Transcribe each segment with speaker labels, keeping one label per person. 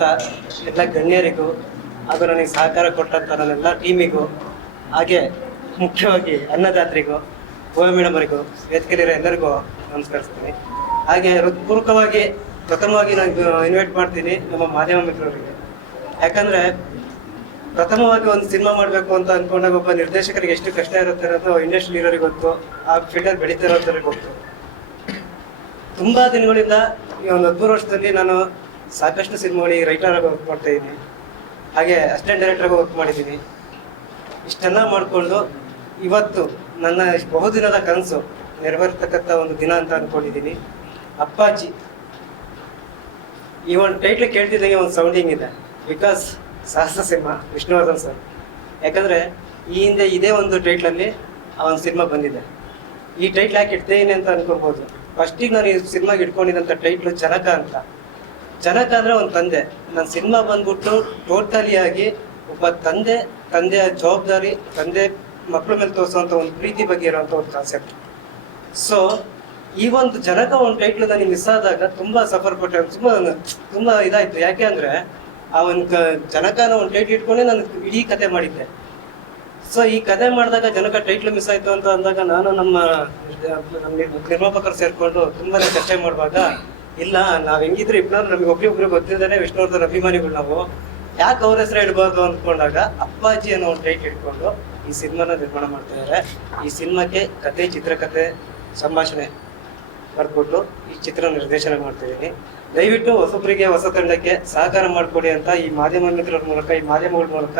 Speaker 1: ಎಲ್ಲ ಗಣ್ಯರಿಗೂ ಹಾಗೂ ನನಗೆ ಸಹಕಾರ ಕೊಟ್ಟಂತ ನನ್ನೆಲ್ಲ ಟೀಮಿಗೂ, ಹಾಗೆ ಮುಖ್ಯವಾಗಿ ಅನ್ನದಾತ್ರಿಗೂ, ಗೋವಾ ಮೇಡಮ್ ಅವರಿಗೂ, ವೇದಿಕೆಯಲ್ಲಿರೋ ಎಲ್ಲರಿಗೂ ನಮಸ್ಕರಿಸ್ತೀನಿ. ಹಾಗೆ ಹೃತ್ಪೂರ್ವಕವಾಗಿ, ಪ್ರಥಮವಾಗಿ ನಾನು ಇನ್ವೈಟ್ ಮಾಡ್ತೀನಿ ನಮ್ಮ ಮಾಧ್ಯಮ ಮಿತ್ರರಿಗೆ. ಯಾಕಂದ್ರೆ ಪ್ರಥಮವಾಗಿ ಒಂದು ಸಿನಿಮಾ ಮಾಡಬೇಕು ಅಂತ ಅನ್ಕೊಂಡಾಗ ಒಬ್ಬ ನಿರ್ದೇಶಕರಿಗೆ ಎಷ್ಟು ಕಷ್ಟ ಇರುತ್ತೆ ಅನ್ನೋದು ಇಂಡಸ್ಟ್ರಿ ಇರೋರಿಗೆ ಗೊತ್ತು, ಆ ಫೀಲ್ಡ್ ಬೆಳೀತಾ ಇರೋದ್ರಿಗೆ ಗೊತ್ತು. ತುಂಬಾ ದಿನಗಳಿಂದ ಈ ಒಂದು ಹದಿಮೂರು ವರ್ಷದಲ್ಲಿ ನಾನು ಸಾಕಷ್ಟು ಸಿನಿಮಾಗಳಿಗೆ ರೈಟರ್ ಆಗಿ ವರ್ಕ್ ಮಾಡ್ತಾ ಇದ್ದೀನಿ. ಹಾಗೆ ಅಸಿಸ್ಟೆಂಟ್ ಡೈರೆಕ್ಟರ್ ವರ್ಕ್ ಮಾಡಿದ್ದೀನಿ. ಇಷ್ಟೆಲ್ಲ ಮಾಡಿಕೊಂಡು ಇವತ್ತು ನನ್ನ ಬಹುದಿನದ ಕನಸು ನೆರವೇರ್ತಕ್ಕಂಥ ಒಂದು ದಿನ ಅಂತ ಅಂದ್ಕೊಂಡಿದ್ದೀನಿ ಅಪ್ಪಾಜಿ, ಈ ಒಂದು ಟೈಟ್ಲ್ ಕೇಳ್ತಿದ್ದಂಗೆ ಒಂದು ಸೌಂಡಿಂಗ್ ಇದೆ. ಬಿಕಾಸ್ ಸಹಸ್ರ ಸಿನಿಮಾ, ವಿಷ್ಣುವರ್ಧನ್ ಸರ್ ಯಾಕಂದರೆ ಈ ಹಿಂದೆ ಇದೇ ಒಂದು ಟೈಟ್ಲಲ್ಲಿ ಆ ಒಂದು ಸಿನಿಮಾ ಬಂದಿದೆ. ಈ ಟೈಟ್ಲ್ ಯಾಕೆ ಇಡ್ತೇನೆ ಅಂತ ಅನ್ಕೋಬೋದು ಫಸ್ಟಿಗೆ ನಾನು ಈ ಸಿನಿಮಾಗೆ ಇಟ್ಕೊಂಡಿದ್ದಂಥ ಟೈಟ್ಲು ಜನಕ ಅಂತ. ಜನಕ ಅಂದ್ರೆ ಒಂದು ತಂದೆ. ನನ್ನ ಸಿನಿಮಾ ಬಂದ್ಬಿಟ್ಟು ಟೋಟಲಿ ಆಗಿ ಒಬ್ಬ ತಂದೆ, ತಂದೆಯ ಜವಾಬ್ದಾರಿ, ತಂದೆ ಮಕ್ಕಳ ಮೇಲೆ ತೋರಿಸುವಂತ ಒಂದು ಪ್ರೀತಿ ಬಗ್ಗೆ ಇರುವಂತ ಒಂದು ಕಾನ್ಸೆಪ್ಟ್ ಸೊ ಈ ಒಂದು ಜನಕ ಒಂದು ಟೈಟ್ಲ್ ನನಗೆ ಮಿಸ್ ಆದಾಗ ತುಂಬಾ ಸಫರ್ ಪಟ್ಟೆ. ತುಂಬಾ ತುಂಬಾ ಇದಾಯ್ತು. ಯಾಕೆ ಅಂದ್ರೆ ಆ ಒಂದು ಜನಕನ ಒಂದು ಟೈಟ್ ಇಟ್ಕೊಂಡೆ ನಾನು ಇಡೀ ಕತೆ ಮಾಡಿದ್ದೆ. ಸೊ ಈ ಕತೆ ಮಾಡಿದಾಗ ಜನಕ ಟೈಟ್ಲ್ ಮಿಸ್ ಆಯ್ತು ಅಂತ ಅಂದಾಗ ನಾನು ನಮ್ಮ ನಮ್ಮ ನಿರ್- ನಿರ್ಮಾಪಕರು ಸೇರ್ಕೊಂಡು ತುಂಬಾನೇ ಚರ್ಚೆ ಮಾಡುವಾಗ ಇಲ್ಲ, ನಾವ್ ಹೆಂಗಿದ್ರೆ ಇಬ್ಬರು ನಮಗೆ ಒಬ್ರಿಗೊಬ್ರು ಗೊತ್ತಿದ್ದಾನೆ ವಿಷ್ಣುವರ್ಧನ್ ಅಭಿಮಾನಿಗಳು ನಾವು. ಯಾಕೆ ಅವ್ರ ಹೆಸರು ಇಡಬಾರ್ದು ಅಂದ್ಕೊಂಡಾಗ ಅಪ್ಪಾಜಿ ಅನ್ನೋ ಒಂದು ಟೈಟ್ ಇಟ್ಕೊಂಡು ಈ ಸಿನಿಮಾನ ನಿರ್ಮಾಣ ಮಾಡ್ತಾ ಇದ್ದಾರೆ ಈ ಸಿನಿಮಾಕ್ಕೆ ಕತೆ ಚಿತ್ರಕಥೆ ಸಂಭಾಷಣೆ ಬರ್ಕೊಟ್ಟು ಈ ಚಿತ್ರ ನಿರ್ದೇಶನ ಮಾಡ್ತಾ ಇದ್ದೀನಿ. ದಯವಿಟ್ಟು ಹೊಸಬರಿಗೆ ಹೊಸ ತಂಡಕ್ಕೆ ಸಹಕಾರ ಮಾಡಿಕೊಡಿ ಅಂತ ಈ ಮಾಧ್ಯಮ ಮಿತ್ರರ ಮೂಲಕ, ಈ ಮಾಧ್ಯಮಗಳ ಮೂಲಕ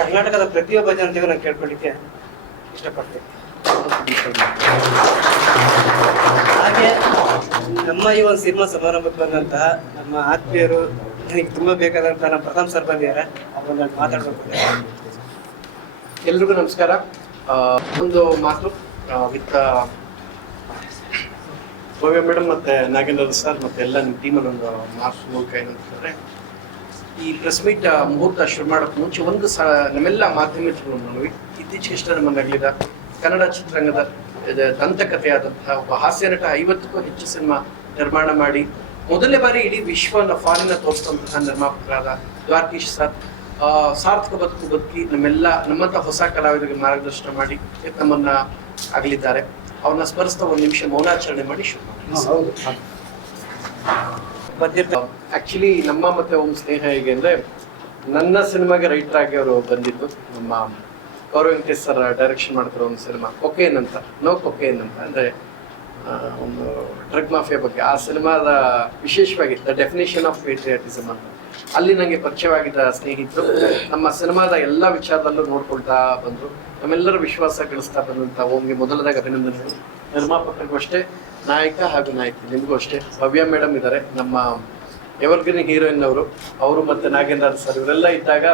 Speaker 1: ಕರ್ನಾಟಕದ ಪ್ರತಿಯೊಬ್ಬ ಜನತೆಗೂ ನಾನು ಕೇಳ್ಕೊಳ್ಳಿಕ್ಕೆ ಇಷ್ಟಪಡ್ತೀನಿ. ನಮ್ಮ ಈ ಒಂದು ಸಿನಿಮಾ ಸಮಾರಂಭಕ್ಕೆ ಬಂದಂತಹ ನಮ್ಮ ಆತ್ಮೀಯರು, ನನಗೆ ತುಂಬಾ ಬೇಕಾದಂತಹ ನಮ್ಮ ಪ್ರಥಮ ಸರ್ ಬಂದಿದ್ದಾರೆ ಅವ್ರನ್ನ ಮಾತಾಡ್ಬೇಕು
Speaker 2: ಎಲ್ರಿಗೂ ನಮಸ್ಕಾರ. ಒಂದು ಮಾತು ವಿತ್ ಭವ್ಯ ಮೇಡಮ್ ಮತ್ತೆ ನಾಗೇಂದ್ರ ಸರ್ ಮತ್ತೆ ಎಲ್ಲ ನಿಮ್ಮ ಟೀಮಲ್ಲಿ ಒಂದು ಮಾತು ಮೂಲಕ ಏನಂತಂದ್ರೆ ಈ ಪ್ರೆಸ್ ಮೀಟ್ ಮುಹೂರ್ತ ಶುರು ಮಾಡೋಕ್ಕೆ ಮುಂಚೆ ಒಂದು ಸ ನಮ್ಮೆಲ್ಲ ಮಾಧ್ಯಮಿಕರು ಇತ್ತೀಚೆಗೆ ಇಷ್ಟ ನಮ್ಮ ನಗಲಿದ ಕನ್ನಡ ಚಿತ್ರರಂಗದ ದಂತಕಥೆಯಾದಂತಹ ಒಬ್ಬ ಹಾಸ್ಯ ನಟ ಐವತ್ತಕ್ಕೂ ಹೆಚ್ಚು ಸಿನಿಮಾ ನಿರ್ಮಾಣ ಮಾಡಿ. ಮೊದಲನೇ ಬಾರಿ ಇಡೀ ವಿಶ್ವನ ಫಾರಿನ ತೋರಿಸಿದಂತಹ ನಿರ್ಮಾಪಕರಾದ ದ್ವಾರಕೀಶ್ ಸರ್ ಸಾರ್ಥಕ ಬದುಕು ಬದುಕಿ ನಮ್ಮೆಲ್ಲ ನಮ್ಮಂತ ಹೊಸ ಕಲಾವಿದರಿಗೆ ಮಾರ್ಗದರ್ಶನ ಮಾಡಿ ನಮ್ಮನ್ನ ಆಗಲಿದ್ದಾರೆ. ಅವನ್ನ ಸ್ಮರಿಸ್ತಾ ಒಂದು ನಿಮಿಷ ಮೌನಾಚರಣೆ ಮಾಡಿ ಶುರು ಮಾಡಿ.
Speaker 1: ಬಂದಿರ್ತಾರೆ
Speaker 2: ಆಕ್ಚುಲಿ ನಮ್ಮ ಮತ್ತೆ ಒಂದು ಸ್ನೇಹ ಹೇಗೆ ಅಂದ್ರೆ ನನ್ನ ಸಿನಿಮಾಗೆ ರೈಟರ್ ಆಗಿ ಅವರು ಬಂದಿದ್ದು ನಮ್ಮ ಗೌರವ ವೆಂಕಟೇಶ್ ಸರ್ ಡೈರೆಕ್ಷನ್ ಮಾಡ್ತಿರೋ ಒಂದು ಸಿನಿಮಾ ಕೊಕೇನ್ ಅಂತ. ನೋ ಕೊಕೇನ್ ಅಂತ. ಅಂದ್ರೆ ಒಂದು ಡ್ರಗ್ ಮಾಫಿಯಾ ಬಗ್ಗೆ. ಆ ಸಿನಿಮಾದ ವಿಶೇಷವಾಗಿ ದ ಡೆಫಿನೇಷನ್ ಆಫ್ ಪೇಟ್ರಿಯಾಟಿಸಮ್ ಅಂತ. ಅಲ್ಲಿ ನನಗೆ ಪರಿಚಯವಾಗಿದ್ದ ಸ್ನೇಹಿತರು, ನಮ್ಮ ಸಿನಿಮಾದ ಎಲ್ಲ ವಿಚಾರದಲ್ಲೂ ನೋಡ್ಕೊಳ್ತಾ ಬಂದರು. ನಮ್ಮೆಲ್ಲರ ವಿಶ್ವಾಸ ಗಳಿಸ್ತಾ ಬಂದಂತ ಓಮ್ಗೆ ಮೊದಲದಾಗ ಅಭಿನಂದನೆ ನಿರ್ಮಾಪಕರಿಗೂ ಅಷ್ಟೇ, ನಾಯಕ ಹಾಗೂ ನಾಯಕಿ, ನಿಮಗೂ ಅಷ್ಟೇ. ಭವ್ಯ ಮೇಡಮ್ ಇದ್ದಾರೆ. ನಮ್ಮ ಎವರ್ಗ್ರೀನ್ ಹೀರೋಯಿನ್ ಅವರು ಅವರು ಮತ್ತೆ ನಾಗೇಂದ್ರ ಸರ್, ಇವರೆಲ್ಲ ಇದ್ದಾಗ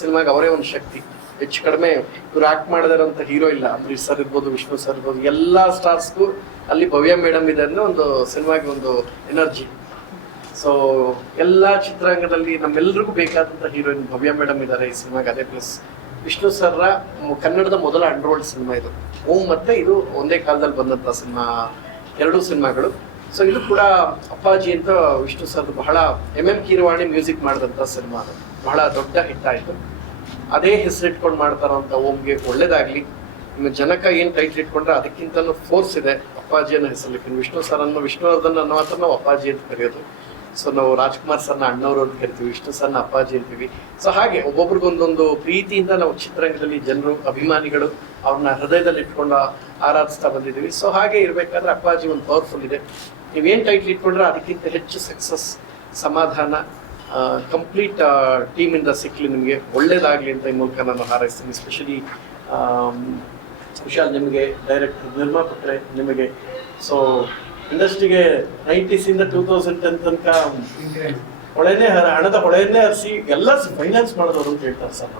Speaker 2: ಸಿನಿಮಾಗೆ ಅವರೇ ಒಂದು ಶಕ್ತಿ. ಹೆಚ್ಚು ಕಡಿಮೆ ಇವ್ರು ಆಕ್ಟ್ ಮಾಡಿದಾರಂತ ಹೀರೋ ಇಲ್ಲ. ಅಂಬರೀಶ್ ಸರ್ ಇರ್ಬೋದು, ವಿಷ್ಣು ಸರ್ ಇರ್ಬೋದು, ಎಲ್ಲ ಸ್ಟಾರ್ಸ್ಗೂ ಅಲ್ಲಿ ಭವ್ಯ ಮೇಡಮ್ ಇದೆ ಅಂದ್ರೆ ಒಂದು ಸಿನಿಮಾಗೆ ಒಂದು ಎನರ್ಜಿ ಸೊ ಎಲ್ಲ ಚಿತ್ರರಂಗದಲ್ಲಿ ನಮ್ಮೆಲ್ಲರಿಗೂ ಬೇಕಾದಂಥ ಹೀರೋಯಿನ್ ಭವ್ಯ ಮೇಡಮ್ ಇದ್ದಾರೆ ಈ ಸಿನಿಮಾಗೆ ಅದೇ ಪ್ಲಸ್ ವಿಷ್ಣು ಸರ್ರ ಕನ್ನಡದ ಮೊದಲ ಅಂಡರ್ವರ್ಲ್ಡ್ ಸಿನಿಮಾ ಇದು. ಓಂ ಮತ್ತೆ ಇದು ಒಂದೇ ಕಾಲದಲ್ಲಿ ಬಂದಂಥ ಸಿನಿಮಾ ಎರಡೂ ಸಿನಿಮಾಗಳು ಸೊ ಇದು ಕೂಡ ಅಪ್ಪಾಜಿ ಅಂತ ವಿಷ್ಣು ಸರ್ ಬಹಳ ಎಂ ಎಂ ಕೀರವಾಣಿ ಮ್ಯೂಸಿಕ್ ಮಾಡಿದಂತ ಸಿನಿಮಾ ಅದು. ಬಹಳ ದೊಡ್ಡ ಹಿಟ್ ಆಯ್ತು. ಅದೇ ಹೆಸರಿಟ್ಕೊಂಡು ಮಾಡ್ತಾರಂತ ಓಮ್ಗೆ ಒಳ್ಳೇದಾಗ್ಲಿ. ಇನ್ನು ಜನಕ ಏನು ಟೈಟ್ಲ್ ಇಟ್ಕೊಂಡ್ರೆ ಅದಕ್ಕಿಂತಲೂ ಫೋರ್ಸ್ ಇದೆ ಅಪ್ಪಾಜಿಯನ್ನ ಹೆಸರಲ್ಲಿ ವಿಷ್ಣು ಸರ್ ಅನ್ನೋ ವಿಷ್ಣುವರ್ಧನ್ ಅನ್ನೋ ಮಾತ್ರ ನಾವು ಅಪ್ಪಾಜಿ ಅಂತ ಕರೆಯೋದು. ಸೊ ನಾವು ರಾಜ್ಕುಮಾರ್ ಸರ್ನ ಅಣ್ಣವರು ಅಂತ ಕರಿತೀವಿ, ವಿಷ್ಣು ಸರ್ನ ಅಪ್ಪಾಜಿ ಅಂತೀವಿ. ಸೊ ಹಾಗೆ ಒಬ್ಬೊಬ್ರಿಗೊಂದೊಂದು ಪ್ರೀತಿಯಿಂದ ನಾವು ಚಿತ್ರರಂಗದಲ್ಲಿ ಜನರು, ಅಭಿಮಾನಿಗಳು ಅವ್ರನ್ನ ಹೃದಯದಲ್ಲಿ ಇಟ್ಕೊಂಡು ಆರಾಧಿಸ್ತಾ ಬಂದಿದ್ದೀವಿ. ಸೊ ಹಾಗೆ ಇರಬೇಕಾದ್ರೆ ಅಪ್ಪಾಜಿ ಒಂದು ಪವರ್ಫುಲ್ ಇದೆ. ನೀವೇನು ಟೈಟ್ಲ್ ಇಟ್ಕೊಂಡ್ರೆ ಅದಕ್ಕಿಂತ ಹೆಚ್ಚು ಸಕ್ಸಸ್ ಸಮಾಧಾನ ಕಂಪ್ಲೀಟ್ ಟೀಮಿಂದ ಸಿಕ್ಕಲಿ ನಿಮಗೆ. ಒಳ್ಳೇದಾಗಲಿ ಅಂತ ಈ ಮೂಲಕ ನಾನು ಹಾರೈಸ್ತೀನಿ. ಸ್ಪೆಷಲಿ ವಿಶಾಲ್ ನಿಮಗೆ ಡೈರೆಕ್ಟರ್ ನಿರ್ಮಾಪಕರೇ ನಿಮಗೆ. ಸೊ ಇಂಡಸ್ಟ್ರಿಗೆ ನೈಂಟೀಸಿಂದ ಟೂ ತೌಸಂಡ್ ಟೆನ್ ತನಕ ಹೊಳೆನೇ ಹರ- ಹಣದ ಹೊಳೆಯನ್ನೇ ಹರಿಸಿ ಎಲ್ಲ ಫೈನಾನ್ಸ್ ಮಾಡಿದವರು ಅಂತ ಹೇಳ್ತಾರೆ ಸರ್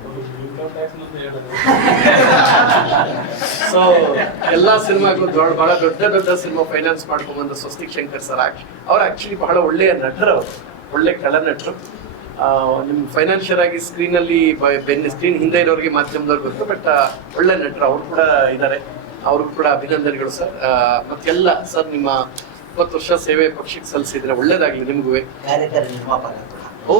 Speaker 2: ಸೊ ಎಲ್ಲ ಸಿನಿಮಾಗೂ ದೊಡ್ಡ ಬಹಳ ದೊಡ್ಡ ದೊಡ್ಡ ಸಿನಿಮಾ ಫೈನಾನ್ಸ್ ಮಾಡ್ಕೊಂಡ್ಬಂದ ಸ್ವಸ್ತಿಕ್ ಶಂಕರ್ ಸರ್ ಅವ್ರು ಆಕ್ಚುಲಿ ಬಹಳ ಒಳ್ಳೆಯ ನಟರು ಅವರು ಒಳ್ಳೆ ಕಳ ನಿಮ್ಮ ನಿಮ್ ಫೈನಾನ್ಷಿಯಲ್ ಆಗಿ ಸ್ಕ್ರೀನಲ್ಲಿ ಬೆನ್ನ ಸ್ಕ್ರೀನ್ ಹಿಂದೆ ಇರೋರಿಗೆ ಮಾಧ್ಯಮದವ್ರು ಗೊತ್ತು ಬಟ್ ಒಳ್ಳೆ ನಟರು ಅವ್ರು ಕೂಡ ಇದ್ದಾರೆ ಅವ್ರಿಗೂ ಕೂಡ ಅಭಿನಂದನೆಗಳು ಸರ್ ಮತ್ತೆಲ್ಲ ಸರ್ ನಿಮ್ಮ ಇಪ್ಪತ್ತು ವರ್ಷ ಸೇವೆ ಪಕ್ಷಕ್ಕೆ ಸಲ್ಲಿಸಿದ್ರೆ ಒಳ್ಳೇದಾಗಲಿ ನಿಮಗೂ ಓ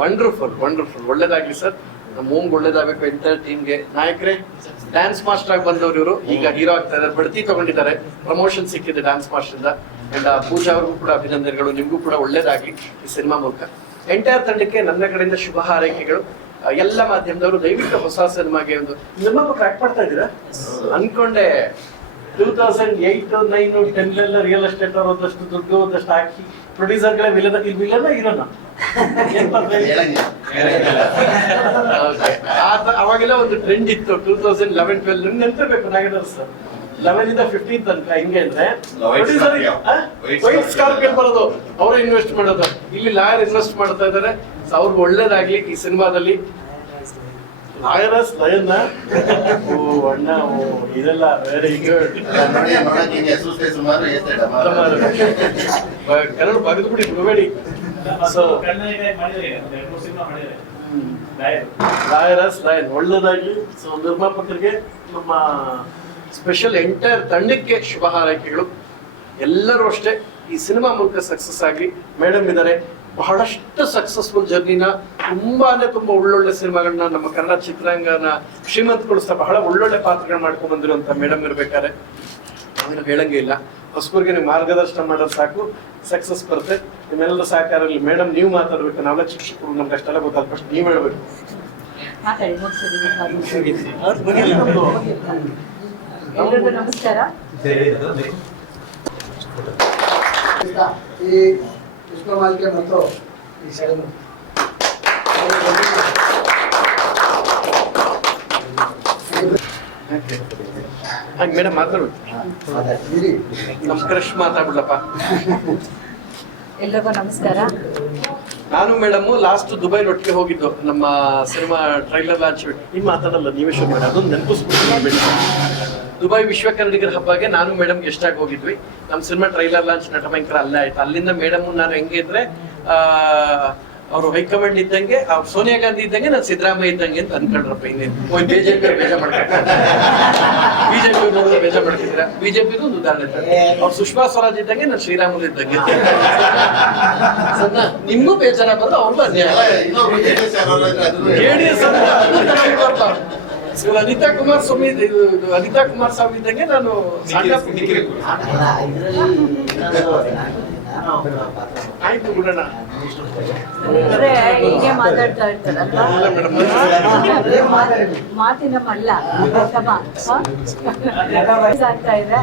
Speaker 2: ವಂಡರ್ಫುಲ್ ವಂಡರ್ಫುಲ್ ಒಳ್ಳೇದಾಗ್ಲಿ ಸರ್ ನಮ್ಮ ಓಮ್ಗೆ ಒಳ್ಳೇದಾಗಬೇಕು ಎಂತ ಟೀಮ್ಗೆ ನಾಯಕರೇ ಡ್ಯಾನ್ಸ್ ಮಾಸ್ಟರ್ ಆಗಿ ಬಂದವರು ಇವರು. ಈಗ ಹೀರೋ ಆಗ್ತಾ ಇದ್ದಾರೆ ಬಡ್ತಿ ತಗೊಂಡಿದ್ದಾರೆ. ಪ್ರಮೋಷನ್ ಸಿಕ್ಕಿದೆ ಡ್ಯಾನ್ಸ್ ಮಾಸ್ಟರ್ ಇಂದ. ಅಂಡ್ ಪೂಜಾ ಅವ್ರಿಗೂ ಕೂಡ ಅಭಿನಂದನೆಗಳು ನಿಮಗೂ ಕೂಡ ಒಳ್ಳೇದಾಗ್ಲಿ ಈ ಸಿನಿಮಾ ಮೂಲಕ. ಎಂಟೈರ್ ತಂಡಕ್ಕೆ ನನ್ನ ಕಡೆಯಿಂದ ಶುಭ ಹಾರೈಕೆಗಳು. ಎಲ್ಲ ಮಾಧ್ಯಮದವರು ದಯವಿಟ್ಟು ಹೊಸ ಸಿನಿಮಾಗೆ ಒಂದು ನಿಮ್ಮ ಟ್ರ್ಯಾಕ್ ಮಾಡ್ತಾ ಇದ್ದೀರಾ? ಅನ್ಕೊಂಡೆ. Two thousand eight nine ten ಎಲ್ಲ ರಿಯಲ್ ಎಸ್ಟೇಟ್ ಅವ್ರು ಒಂದಷ್ಟು ದುಡ್ಡು ಒಂದಷ್ಟು ಹಾಕಿ ಪ್ರೊಡ್ಯೂಸರ್ಗಳೇ ವಿಲನ ಇಲ್ಲಿ ವಿಲನ ಇರೋಣ ಅವಾಗೆಲ್ಲ ಒಂದು ಟ್ರೆಂಡ್ ಇತ್ತು. ಟೂ ತೌಸಂಡ್ ಲೆವೆನ್ ಟ್ವೆಲ್ ನಿಮ್ಗೆ ನೆನಪಿರ್ಬೇಕು ನಾಗೇಂದ್ರ ಸರ್? ಲೆವೆನ್ ಇಂದ ಫಿಫ್ಟೀನ್ ತನಕ ಹಿಂಗೆ ಅಂದ್ರೆ. White
Speaker 3: Scorpio.
Speaker 2: ಸ್ಕಾರ್ಪಿಯೋ ಬರೋದು. ಅವರೇ ಇನ್ವೆಸ್ಟ್ ಮಾಡೋದು. ಇಲ್ಲಿ ಲಾಯರ್ ಇನ್ವೆಸ್ಟ್ ಮಾಡ್ತಾ ಇದಾರೆ. ಅವ್ರಿಗೆ ಒಳ್ಳೇದಾಗ್ಲಿ ಈ ಸಿನಿಮಾದಲ್ಲಿ. ಲಾಯರಸ್ ಲಯನ್ನ ಓ ಅಣ್ಣ ಓ ಇದೆಲ್ಲ ವೆರಿ ಗುಡ್ ಕನ್ನಡ ಬಗೆದು ಬಿಡಿ ಬಿಡಬೇಡಿ ಸೊ
Speaker 4: ಕನ್ನಡಿಗ ಮಾಡಿದ್ರೆ ಒಂದು ಎರಡು ಮೂರು ಸಿನಿಮಾ ಮಾಡಿದ್ರೆ ಡಯರ್
Speaker 2: ಲಾಯರಸ್ ಲಯನ್ ಒಳ್ಳೇದಾಗ್ಲಿ. ಸೊ ನಿರ್ಮಾಪಕರಿಗೆ ನಮ್ಮ ಸ್ಪೆಷಲ್ ಎಂಟೈರ್ ತಂಡಕ್ಕೆ ಶುಭ ಹಾರೈಕೆಗಳು. ಎಲ್ಲರೂ ಅಷ್ಟೇ ಈ ಸಿನಿಮಾ ಮೂಲಕ ಸಕ್ಸಸ್ ಆಗಿ ಮೇಡಮ್ ಇದ್ದಾರೆ ಬಹಳಷ್ಟು ಸಕ್ಸಸ್ಫುಲ್ ಜರ್ನಿನ ತುಂಬಾ ಅಂದ್ರೆ ತುಂಬಾ ಒಳ್ಳೊಳ್ಳೆ ಸಿನಿಮಾಗಳನ್ನ ನಮ್ಮ ಕನ್ನಡ ಚಿತ್ರಾಂಗನ ಶ್ರೀಮಂತಗೊಳಿಸ್ತಾ ಬಹಳ ಒಳ್ಳೊಳ್ಳೆ ಪಾತ್ರಗಳು ಮಾಡ್ಕೊಂಡು ಬಂದಿರುವಂತ ಮೇಡಮ್ ಇರ್ಬೇಕಾದ್ರೆ. ಅವ್ರು ಹೇಳಂಗೇ ಇಲ್ಲ. ಹೊಸಬರಿಗೆ ನೀವು ಮಾರ್ಗದರ್ಶನ ಮಾಡೋದು ಸಾಕು ಸಕ್ಸಸ್ ಬರುತ್ತೆ. ನಿಮ್ಮೆಲ್ಲರ ಸಹಕಾರ ಇರಲಿ ಮೇಡಮ್ ನೀವು ಮಾತಾಡ್ಬೇಕು ನಾವೆಲ್ಲ ಶಿಕ್ಷಕರು ನಮ್ಗೆ ಅಷ್ಟೆಲ್ಲ ಗೊತ್ತಾದ ಫಸ್ಟ್ ನೀವು ಹೇಳ್ಬೇಕು
Speaker 5: ಮಾತಾಡಿ ಮುಗಿಸಿದ್ದೀನಿ
Speaker 1: ಅವ್ರು ಮುಗಿಲ್ಲ
Speaker 5: ಎಲ್ರಿಗೂ ನಮಸ್ಕಾರ.
Speaker 6: ಈ ಪುಷ್ಪಮಾಲಿಕೆ ಮತ್ತು ಈ ಸೆಳೆನು
Speaker 2: ಹಾಗೆ ಮೇಡಮ್
Speaker 6: ಇರಿ.
Speaker 2: ನಮ್ ಕ್ರಶ್ ಮಾತಾಡ್ಬಿಡ್ಲಪ್ಪ.
Speaker 5: ಎಲ್ರಿಗೂ ನಮಸ್ಕಾರ.
Speaker 2: ನಾನು ಮೇಡಮ್ ಲಾಸ್ಟ್ ದುಬೈ ಒಟ್ಟಿಗೆ ಹೋಗಿದ್ದು ನಮ್ಮ ಸಿನಿಮಾ ಟ್ರೈಲರ್ ಲಾಂಚ್ ನೀವು ಮಾತಾಡಲ್ಲ ನೀವೇ ಶುರು ಮಾಡಿ. ಅದೊಂದು ನೆನಪಿಸ್ಬಿಡ್ತೀನಿ ದುಬೈ ವಿಶ್ವ ಕನ್ನಡಿಗರ ಹಬ್ಬಗೆ ನಾನು ಮೇಡಮ್ ಗೆಸ್ಟ್ ಆಗಿ ಹೋಗಿದ್ವಿ. ನಮ್ಮ ಸಿನಿಮಾ ಟ್ರೈಲರ್ ಲಾಂಚ್ ನಟ ಭಯಂಕರ ಅಲ್ಲೇ ಆಯ್ತು. ಅಲ್ಲಿಂದ ಮೇಡಮ್ ನಾನು ಹೆಂಗೆ ಇದ್ರೆ ಅವರು ಹೈಕಮಾಂಡ್ ಇದ್ದಂಗೆ ಅವ್ರು ಸೋನಿಯಾ ಗಾಂಧಿ ಇದ್ದಂಗೆ ನಾನು ಸಿದ್ದರಾಮಯ್ಯ ಇದ್ದಂಗೆ ಅಂತ ಅನ್ಕೊಂಡ್ರಪ್ಪ ಇನ್ನೇನು. ಬಿಜೆಪಿ ಬೇಜಾರ್ ಮಾಡ್ತಾರೆ ಬಿಜೆಪಿ ನೋಡಿದ್ರೆ ಬೇಜ ಮಾಡ್ತಿದ್ರ ಬಿಜೆಪಿ ಒಂದು ಉದಾಹರಣೆ. ಅವ್ರು ಸುಷ್ಮಾ ಸ್ವರಾಜ್ ಇದ್ದಂಗೆ ನಾನು ಶ್ರೀರಾಮುಲು ಇದ್ದಂಗೆ. ನಿಮ್ಗೂ ಬೇಜಾರ ಬಂದು ಅವ್ರಿಗೂ ಅನ್ಯಾಯ.
Speaker 3: ಜೆಡಿಎಸ್ ಯಾರು
Speaker 2: ಕುಮಾರ್ ಸ್ವಾಮಿ ಅನಿತಾ ಕುಮಾರ್ ಸ್ವಾಮಿ ಅನಿತಾ ಇದ್ದಂಗೆ ನಾನು ಆಯ್ತು ಬಿಡೋಣ.
Speaker 5: ಅಂದ್ರೆ ಹೀಗೆ ಮಾತಾಡ್ತಾ ಇರ್ತಾರಲ್ಲ
Speaker 2: ಇಲ್ಲ ಮೇಡಮ್.
Speaker 5: ಮಾತಿನ ಮಲ್ಲ ಪ್ರಥಮ ಹ? ಆಗ್ತಾ ಇದೆ.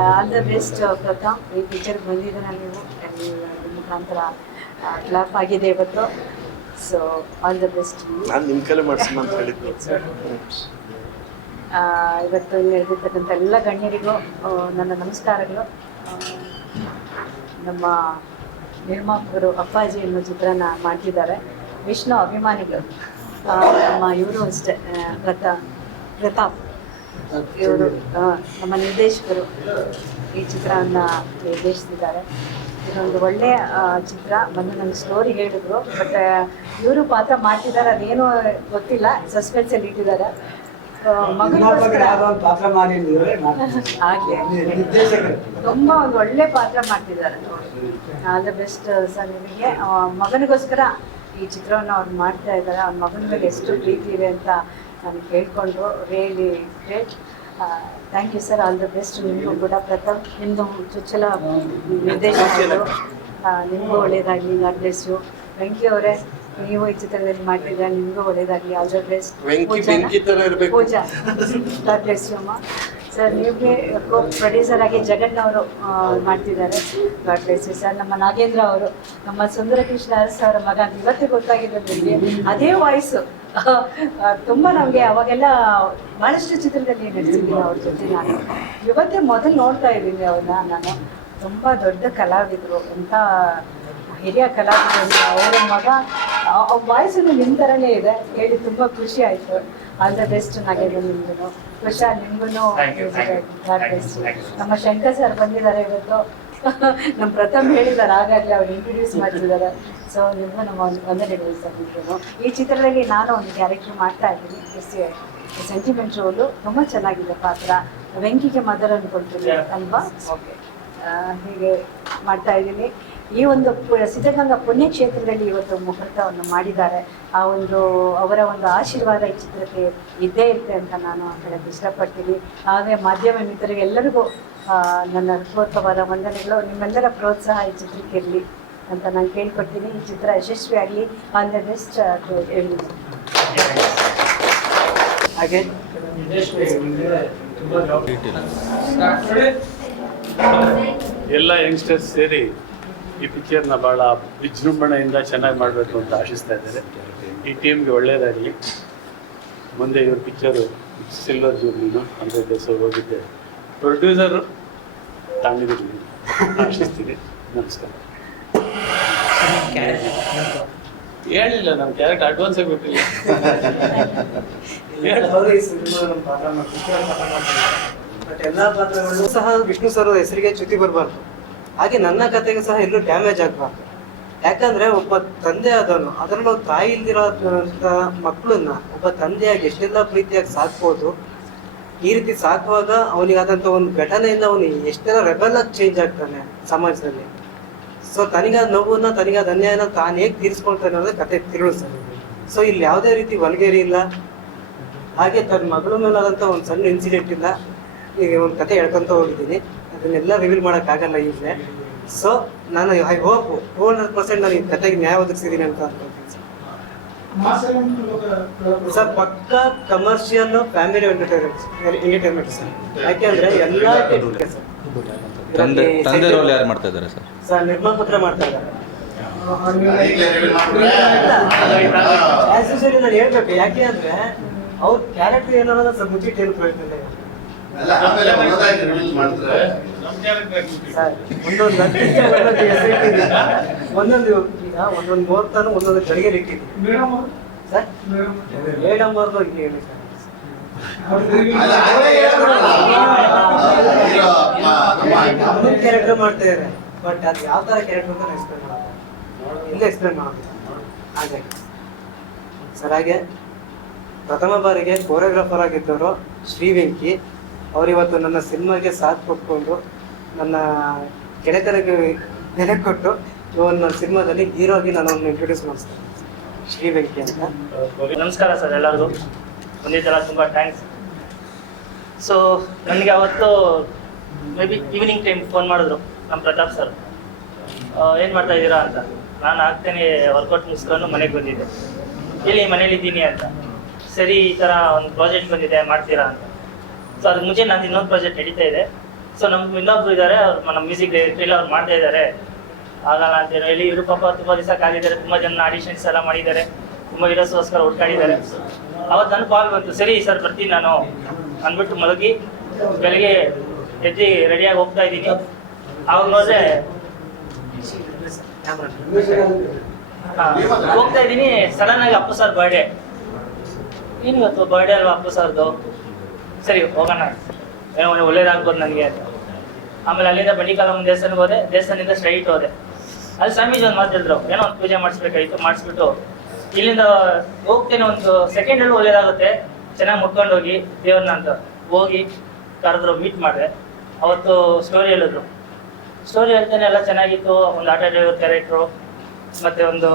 Speaker 5: ಆಲ್ ದ ಬೆಸ್ಟ್ ಪ್ರಥಮ್ ಈ ಪಿಕ್ಚರ್ ಬಂದಿದ್ದೀರ ನೀವು? ಅಲ್ಲಿ ಮುಖಾಂತರ ಕ್ಲಾಪ್ ಆಗಿದೆ ಇವತ್ತು. ಸೊ ಆಲ್ ದ ಬೆಸ್ಟ್
Speaker 2: ನಾನು ನಿಮ್ಮ ಕಲೆ ಮಾಡ್ಸೋಣ ಅಂತ ಹೇಳಿದ್ದೆ.
Speaker 5: ಇವತ್ತು ಇಲ್ಲಿ ನಡೆದಿರ್ತಕ್ಕಂಥ ಎಲ್ಲ ಗಣ್ಯರಿಗೂ ನನ್ನ ನಮಸ್ಕಾರಗಳು. ನಮ್ಮ ನಿರ್ಮಾಪಕರು ಅಪ್ಪಾಜಿ ಅನ್ನೋ ಚಿತ್ರನ ಮಾಡ್ತಿದ್ದಾರೆ. ವಿಷ್ಣು ಅಭಿಮಾನಿಗಳು. ನಮ್ಮ ಇವರು ಅಷ್ಟೇ ಪ್ರತಾ ಪ್ರತಾಪ್. ಪ್ರತಾಪ್ ಇವರು ನಮ್ಮ ನಿರ್ದೇಶಕರು ಈ ಚಿತ್ರವನ್ನು ನಿರ್ದೇಶಿಸಿದ್ದಾರೆ. ಇದೊಂದು ಒಳ್ಳೆಯ ಚಿತ್ರ. ಬಂದು ನನ್ನ ಸ್ಟೋರಿ ಹೇಳಿದ್ರು. ಬಟ್ ಇವರು ಪಾತ್ರ ಮಾಡ್ತಿದ್ದಾರೆ ಅದೇನು ಗೊತ್ತಿಲ್ಲ. ಸಸ್ಪೆನ್ಸಲ್ಲಿ ಇಟ್ಟಿದ್ದಾರೆ. ತುಂಬಾ ಒಂದು ಒಳ್ಳೆ ಪಾತ್ರ ಮಾಡ್ತಿದ್ದಾರೆ. ಆಲ್ ದ ಬೆಸ್ಟ್ ಸರ್ ನಿಮಗೆ. ಮಗನಿಗೋಸ್ಕರ ಈ ಚಿತ್ರವನ್ನು ಅವ್ರು ಮಾಡ್ತಾ ಇದ್ದಾರೆ. ಅವ್ರ ಮಗನ ಮೇಲೆ ಎಷ್ಟು ಪ್ರೀತಿ ಇದೆ ಅಂತ ನಾನು ಕೇಳ್ಕೊಂಡು really great thank you sir all the best ನಿಮಗೂ ಕೂಡ ಪ್ರಥಮ್ ನಿಮ್ಮದು ಚುಚ್ಚಲ ನಿರ್ದೇಶಕರು ಆ, ನಿಮಗೂ ಒಳ್ಳೆಯದಾಗಲಿ ಗಾಡ್ ಬ್ಲೆಸ್ ಯು ವೆಂಕಿ ಅವರೇ. ನೀವು ಈ ಚಿತ್ರದಲ್ಲಿ ಮಾಡ್ತಿದ್ರೆ ನಿಮಗೂ ಒಳ್ಳೆಯದಾಗಲಿ all the best Pooja. God bless you ಅಮ್ಮ. ಸರ್ ನಿಮಗೆ ಕೋ ಪ್ರೊಡ್ಯೂಸರ್ ಆಗಿ ಜಗನ್ ಅವರು ಮಾಡ್ತಿದ್ದಾರೆ. ಗಾಡ್ ಬ್ಲೆಸ್ ಯು ಸರ್ ನಮ್ಮ ನಾಗೇಂದ್ರ ಅವರು ನಮ್ಮ ಸುಂದರ ಕೃಷ್ಣ ಅರಸ್ ಅವರ ಮಗ. ಇವತ್ತು ಗೊತ್ತಾಗಿದೆ ನಿಮಗೆ. ಅದೇ ವಾಯ್ಸು ತುಂಬ ನಮಗೆ ಅವಾಗೆಲ್ಲ ಬಹಳಷ್ಟು ಚಿತ್ರದಲ್ಲಿ ನಟಿಸಿದ್ದೀನಿ ಅವ್ರ ಜೊತೆ ನಾನು. ಇವತ್ತೇ ಮೊದಲು ನೋಡ್ತಾ ಇದ್ದೀನಿ ಅವ್ರನ್ನ ನಾನು. ತುಂಬ ದೊಡ್ಡ ಕಲಾವಿದರು. ಅಂತ ಹಿರಿಯ ಕಲಾವಿದರು. ಅವರ ಮಗ ವಾಯ್ಸನ್ನು ನಿಮ್ಮ ಥರನೇ ಇದೆ. ಹೇಳಿ ತುಂಬ ಖುಷಿ ಆಯಿತು. ಆಲ್ ದ ಬೆಸ್ಟ್ ನಾಗೇಂದ್ರ ನಿಮ್ಗೂ ಖುಷಾ ನಿಮ್ಗೂ
Speaker 4: you.
Speaker 5: ನಮ್ಮ ಶಂಕರ್ ಸರ್ ಬಂದಿದ್ದಾರೆ ಇವತ್ತು. ನಮ್ಮ ಪ್ರಥಮ್ ಹೇಳಿದ್ದಾರೆ. ಹಾಗಾಗಲೇ ಅವ್ರು ಇಂಟ್ರೊಡ್ಯೂಸ್ ಮಾಡ್ತಿದ್ದಾರೆ. ಸೊ ನಿಮಗೂ ನಮ್ಮ ಒಂದು ವಂದನೆಗಳು ಸರ್ ನಿಮ್ಗೂ ಈ ಚಿತ್ರದಲ್ಲಿ ನಾನು ಒಂದು ಕ್ಯಾರೆಕ್ಟರ್ ಮಾಡ್ತಾ ಇದ್ದೀನಿ. ಎಸ್ ಸೆಂಟಿಮೆಂಟ್ ರೋಲು ತುಂಬ ಚೆನ್ನಾಗಿದೆ ಪಾತ್ರ. ವೆಂಕಿಗೆ ಮದರ್ ಅನ್ಕೊಳ್ತೀನಿ ಅಲ್ವಾ? ಓಕೆ ಹೀಗೆ ಮಾಡ್ತಾ ಇದ್ದೀನಿ. ಈ ಒಂದು ಸಿದ್ಧಗಂಗಾ ಪುಣ್ಯಕ್ಷೇತ್ರದಲ್ಲಿ ಇವತ್ತು ಮುಹೂರ್ತವನ್ನು ಮಾಡಿದ್ದಾರೆ. ಆ ಒಂದು ಅವರ ಒಂದು ಆಶೀರ್ವಾದ ಈ ಚಿತ್ರಕ್ಕೆ ಇದ್ದೇ ಇರುತ್ತೆ ಅಂತ ನಾನು ಹೇಳಕ್ಕೆ ಇಷ್ಟಪಡ್ತೀನಿ. ಹಾಗೆ ಮಾಧ್ಯಮ ಮಿತ್ರರಿಗೆಲ್ಲರಿಗೂ ನನ್ನ ಹೃತ್ಪೂರ್ವಕವಾದ ವಂದನೆಗಳು. ನಿಮ್ಮೆಲ್ಲರ ಪ್ರೋತ್ಸಾಹ ಈ ಚಿತ್ರಕ್ಕೆ ಇರಲಿ. ಅಂತ ನಾನು ಕೇಳ್ಕೊಡ್ತೀನಿ. ಈ ಚಿತ್ರ ಯಶಸ್ವಿಯಾಗಲಿ ಆಲ್ ದ ಬೆಸ್ಟ್
Speaker 1: ಹಾಗೆ?
Speaker 7: ಎಲ್ಲ ಯಂಗ್ಸ್ಟರ್ಸ್ ಸೇರಿ ಈ ಪಿಕ್ಚರ್ನ ಭಾಳ ವಿಜೃಂಭಣೆಯಿಂದ ಚೆನ್ನಾಗಿ ಮಾಡಬೇಕು ಅಂತ ಆಶಿಸ್ತಾ ಇದ್ದಾರೆ. ಈ ಟೀಮ್ಗೆ ಒಳ್ಳೆಯದಾಗಲಿ ಮುಂದೆ ಇವ್ರ ಪಿಕ್ಚರು ಸಿಲ್ವರ್ ಜೂಬ್ಲಿನು ಅಂದರೆ ಡೇಸ್ ಹೋಗಿದ್ದೆ ಪ್ರೊಡ್ಯೂಸರು ತಾಂಡಿದ್ದೀನಿ ಆಶಿಸ್ತೀನಿ. ನಮಸ್ಕಾರ. ಹೇಳಿಲ್ಲ ನಮ್ಮ ಕ್ಯಾರೆಕ್ಟ್ ಅಡ್ವಾನ್ಸ್
Speaker 1: ಮಾಡ್ತಾರೆ. ಬಟ್ ಎಲ್ಲ ಪಾತ್ರಗಳು ಸಹ ವಿಷ್ಣು ಸರ್ ಹೆಸರಿಗೆ ಚ್ಯುತಿ ಬರಬಾರ್ದು. ಹಾಗೆ ನನ್ನ ಕತೆಗೆ ಸಹ ಎಲ್ಲೂ ಡ್ಯಾಮೇಜ್ ಆಗಬಾರ್ದು. ಯಾಕಂದ್ರೆ ಒಬ್ಬ ತಂದೆ ಆದವನು ಅದರಲ್ಲೂ ತಾಯಿ ಇಲ್ದಿರೋಂಥ ಮಕ್ಕಳನ್ನ ಒಬ್ಬ ತಂದೆಯಾಗಿ ಎಷ್ಟೆಲ್ಲ ಪ್ರೀತಿಯಾಗಿ ಸಾಕ್ಬೋದು ಈ ರೀತಿ ಸಾಕುವಾಗ ಅವನಿಗಾದಂಥ ಒಂದು ಘಟನೆಯಿಂದ ಅವನು ಎಷ್ಟೆಲ್ಲ ರೆಬಲ್ ಆಗಿ ಚೇಂಜ್ ಆಗ್ತಾನೆ ಸಮಾಜದಲ್ಲಿ. ಸೊ ತನಿಗಾದ ನೋವನ್ನ ತನಿಗಾದ ಅನ್ಯಾಯನ ತಾನು ಹೇಗೆ ತೀರಿಸ್ಕೊಳ್ತಾನೆ ಅನ್ನೋದು ಕತೆ ತಿರುಳು ಸರ್. ಸೊ ಇಲ್ಲಿ ಯಾವುದೇ ರೀತಿ ವಲ್ಗೇರಿ ಇಲ್ಲ. ಹಾಗೆ ತನ್ನ ಮಗಳ ಮೇಲಾದಂಥ ಒಂದು ಸಣ್ಣ ಇನ್ಸಿಡೆಂಟ್ ಇಲ್ಲ ಈಗ ಒಂದು ಕತೆ ಹೇಳ್ಕೊಂತ ಹೋಗಿದ್ದೀನಿ. ಅದನ್ನೆಲ್ಲ ರಿವೀಲ್ ಮಾಡೋಕ್ಕಾಗಲ್ಲ ಈಗಲೇ. ಸೊ ನಾನು I hope two hundred percent ನಾನು ಈ ಕತೆಗೆ ನ್ಯಾಯ ಒದಗಿಸಿದೀನಿ ಅಂತ ಅನ್ಕೊಳ್ತೀನಿ ಸರ್. ಸರ್ ಪಕ್ಕ commercial family entertainment entertainment sir. ಯಾಕೆಂದ್ರೆ ಎಲ್ಲ
Speaker 8: ತಂದೆ ತಂದೆ ರೋಲ್ ಯಾರು ಮಾಡ್ತಾ ಇದ್ದಾರೆ ಸರ್?
Speaker 1: ಸರ್ ನಿರ್ಮಾಪತ್ರ ಮಾಡ್ತಾ ಇದ್ದಾರೆ. ನಾನು ಹೇಳ್ಬೇಕು ಯಾಕೆ ಅಂದ್ರೆ ಅವ್ರ ಕ್ಯಾರೆಕ್ಟರ್ ಏನಾರ ಸರ್ ಮುಚ್ಚಿಟ್ಟು ಏನು ಒಂದೊಂದು ಒಂದೊಂದು ಹೆಸರು ಒಂದೊಂದು ಈಗ ಒಂದೊಂದು ಮುಹೂರ್ತನು ಒಂದೊಂದು ಗಳಿಗೆ ಸರ್ ಮೇಡಮ್ ಅವ್ರದ್ದು ಹಿಂಗೆ ಹೇಳಿ ಸರ್? ಕ್ಯಾರೆಕ್ಟರ್ ಮಾಡ್ತಾ ಇದ್ದಾರೆ. ಬಟ್ ಅದು ಯಾವ ತರ ಕ್ಯಾರೆಕ್ಟರ್ ಅಂತ ಎಕ್ಸ್ಪ್ಲೇನ್ ಮಾಡೋದು ಇಲ್ಲ ಎಕ್ಸ್ಪ್ಲೇನ್ ಮಾಡೋದು. ಹಾಗೆ. ಸರ್, ಹಾಗೆ. ಪ್ರಥಮ ಬಾರಿಗೆ ಕೋರಿಯೋಗ್ರಾಫರ್ ಆಗಿದ್ದವರು ಶ್ರೀ ವೆಂಕಿ. ಅವರಿವತ್ತು ನನ್ನ ಸಿನಿಮಾಗೆ ಸಾಥ್ ಕೊಟ್ಕೊಂಡು ನನ್ನ ಗೆಳೆತನಕ್ಕೆ ಬೆಲೆ ಕೊಟ್ಟು ಇವನ್ನ ಸಿನಿಮಾದಲ್ಲಿ ಹೀರೋಗಿ ನಾನು ಅವ್ರನ್ನ ಇಂಟ್ರೊಡ್ಯೂಸ್ ಮಾಡಿಸ್ತೇನೆ ಶ್ರೀ ವೆಂಕಿ ಅಂತ.
Speaker 9: ನಮಸ್ಕಾರ ಸರ್ ಎಲ್ಲರಿಗೂ. ಒಂದೇ ಥರ ತುಂಬ ಥ್ಯಾಂಕ್ಸ್ ಸೊ ನನಗೆ ಅವತ್ತು maybe evening time phone ಮಾಡಿದ್ರು. ನಮ್ಮ ಪ್ರತಾಪ್ ಸರ್. ಏನು ಮಾಡ್ತಾ ಇದ್ದೀರಾ ಅಂತ. ನಾನು ಆಗ್ತೇನೆ ವರ್ಕೌಟ್ ಮುಗಿಸ್ಕೊಂಡು ಮನೆಗೆ ಬಂದಿದ್ದೆ. ಇಲ್ಲಿ ಮನೇಲಿದ್ದೀನಿ ಅಂತ. ಸರಿ, ಈ ಥರ ಒಂದು ಪ್ರಾಜೆಕ್ಟ್ ಬಂದಿದೆ, ಮಾಡ್ತೀರಾ ಅಂತ. ಸೊ ಅದಕ್ಕೆ ಮುಂಚೆ ನಾನು ಇನ್ನೊಂದು ಪ್ರಾಜೆಕ್ಟ್ ನಡೀತಾ ಇದೆ. ಸೊ ನಮ್ಗೆ ಇನ್ನೊಬ್ರು ಇದ್ದಾರೆ ಅವ್ರು ನಮ್ಮ ಮ್ಯೂಸಿಕ್ ಡೈರೆಕ್ಟ್ರಿ ಅವ್ರು ಮಾಡ್ತಾ ಇದ್ದಾರೆ ಆಗಲ್ಲ ಅಂತ ಹೇಳಿ, ಇವರು ಪಾಪ ತುಂಬ ದಿವಸ ಕಾಲಿದ್ದಾರೆ ತುಂಬ ಜನ ಆಡಿಷನ್ಸ್ ಎಲ್ಲ ಮಾಡಿದ್ದಾರೆ, ತುಂಬ ಇರೋಸ್ಕರ ಹುಡ್ಕಾಡಿದ್ದಾರೆ. ಅವತ್ತು ನನ್ನ ಕಾಲ್ ಬಂತು, ಸರಿ ಸರ್, ಬರ್ತೀನಿ ನಾನು. ಅಂದ್ಬಿಟ್ಟು ಮಲಗಿ, ಬೆಳಗ್ಗೆ ಎದ್ದು ರೆಡಿಯಾಗಿ ಹೋಗ್ತಾ ಇದ್ದೀನಿ. ಹಾ, ಹೋಗ್ತಾ ಇದ್ದೀನಿ. ಸಡನ್ ಆಗಿ ಅಪ್ಪು ಸರ್ ಬರ್ಡೇ ಏನು ಇವತ್ತು ಬರ್ಡೇ ಅಲ್ವಾ ಅಪ್ಪು ಸರ್ದು? ಸರಿ ಹೋಗೋಣ. ಏನೋ ಒಳ್ಳೇದಾಗ್ಬೋದು ನನಗೆ ಅಂತ. ಆಮೇಲೆ ಅಲ್ಲಿಂದ ಬಂಡಿಕಾಲಮ್ಮ ದೇವಸ್ಥಾನಕ್ಕೆ ಹೋದೆ. ದೇವಸ್ಥಾನದಿಂದ ಸ್ಟ್ರೈಟ್ ಹೋದೆ. ಅಲ್ಲಿ ಸ್ವಾಮೀಜಿ ಒಂದು ಮಾತಿದ್ರು ಏನೋ ಒಂದು ಪೂಜೆ ಮಾಡಿಸ್ಬೇಕಾಗಿತ್ತು ಮಾಡಿಸ್ಬಿಟ್ಟು. ಇಲ್ಲಿಂದ ಹೋಗ್ತೇನೆ ಒಂದು ಸೆಕೆಂಡಲ್ಲಿ ಒಳ್ಳೇದಾಗುತ್ತೆ. ಚೆನ್ನಾಗಿ ಮುಟ್ಕೊಂಡು ಹೋಗಿ ದೇವ್ರನ್ನ ಅಂತ ಹೋಗಿ ಕರೆದ್ರು ಮೀಟ್ ಮಾಡಿದೆ. ಅವತ್ತು ಸ್ಟೋರಿ ಹೇಳಿದ್ರು. ಸ್ಟೋರಿ ಹೇಳ್ತೇನೆ ಎಲ್ಲ ಚೆನ್ನಾಗಿತ್ತು. ಒಂದು ಆಟೋ ಡ್ರೈವರ್ ಕ್ಯಾರೆಕ್ಟ್ರು ಮತ್ತೆ ಒಂದು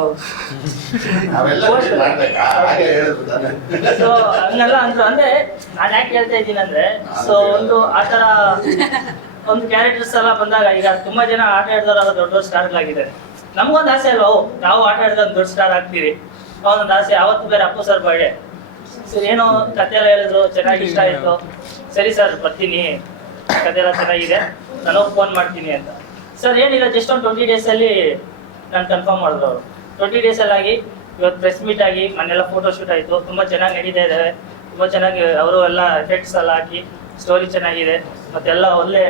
Speaker 9: ಸೊ ಹಂಗೆಲ್ಲ ಅಂದ್ರು. ಅಂದ್ರೆ ನಾನು ಯಾಕೆ ಹೇಳ್ತಾ ಇದ್ದೀನಿ ಅಂದ್ರೆ ಸೊ ಒಂದು ಆ ತರ ಒಂದು ಕ್ಯಾರೆಕ್ಟರ್ಸ್ ಎಲ್ಲ ಬಂದಾಗ ಈಗ ತುಂಬಾ ಜನ ಆಟ ಆಡಿದವರೆಲ್ಲ ದೊಡ್ಡ ದೊಡ್ಡ ಆಗಿದೆ ನಮ್ಗೊಂದ್ ಆಸೆ ಅಲ್ವಾ? ನಾವು ಆಟ ಆಡಿದ ದೊಡ್ಡ ಸ್ಟಾರ್ ಆಗ್ತೀವಿ. ಒಂದು ಆಸೆ ಅವತ್ತು ಬೇರೆ ಅಪ್ಪು ಸರ್ ಬರ್ಡೇ. ಸರ್ ಏನೋ ಕತೆ ಎಲ್ಲ ಹೇಳಿದ್ರು ಚೆನ್ನಾಗಿ ಇಷ್ಟ ಆಯ್ತು. ಸರಿ ಸರ್ ಬರ್ತೀನಿ. ಕತೆ ಎಲ್ಲ ಚೆನ್ನಾಗಿದೆ. ನಾನು ಫೋನ್ ಮಾಡ್ತೀನಿ ಅಂತ. ಸರ್, ಏನಿಲ್ಲ ಜಸ್ಟ್ ಒಂದು ಟ್ವೆಂಟಿ ಅಲ್ಲಿ ನಾನು ಕನ್ಫರ್ಮ್ ಮಾಡಿದ್ರು ಅವರು. ಟ್ವೆಂಟಿ ಅಲ್ಲಿ ಆಗಿ ಇವತ್ತು ಪ್ರೆಸ್ ಮೀಟ್ ಆಗಿ ಮನೆಲ್ಲ ಫೋಟೋ ಶೂಟ್ ಆಯಿತು. ತುಂಬ ಚೆನ್ನಾಗಿ ನಡೀತಾ ಇದ್ದಾವೆ ತುಂಬ ಚೆನ್ನಾಗಿ ಅವರು ಎಲ್ಲ ಎಫೆಕ್ಟ್ಸ್ ಎಲ್ಲ ಹಾಕಿ ಸ್ಟೋರಿ ಚೆನ್ನಾಗಿದೆ. ಮತ್ತೆಲ್ಲ ಒಳ್ಳೆ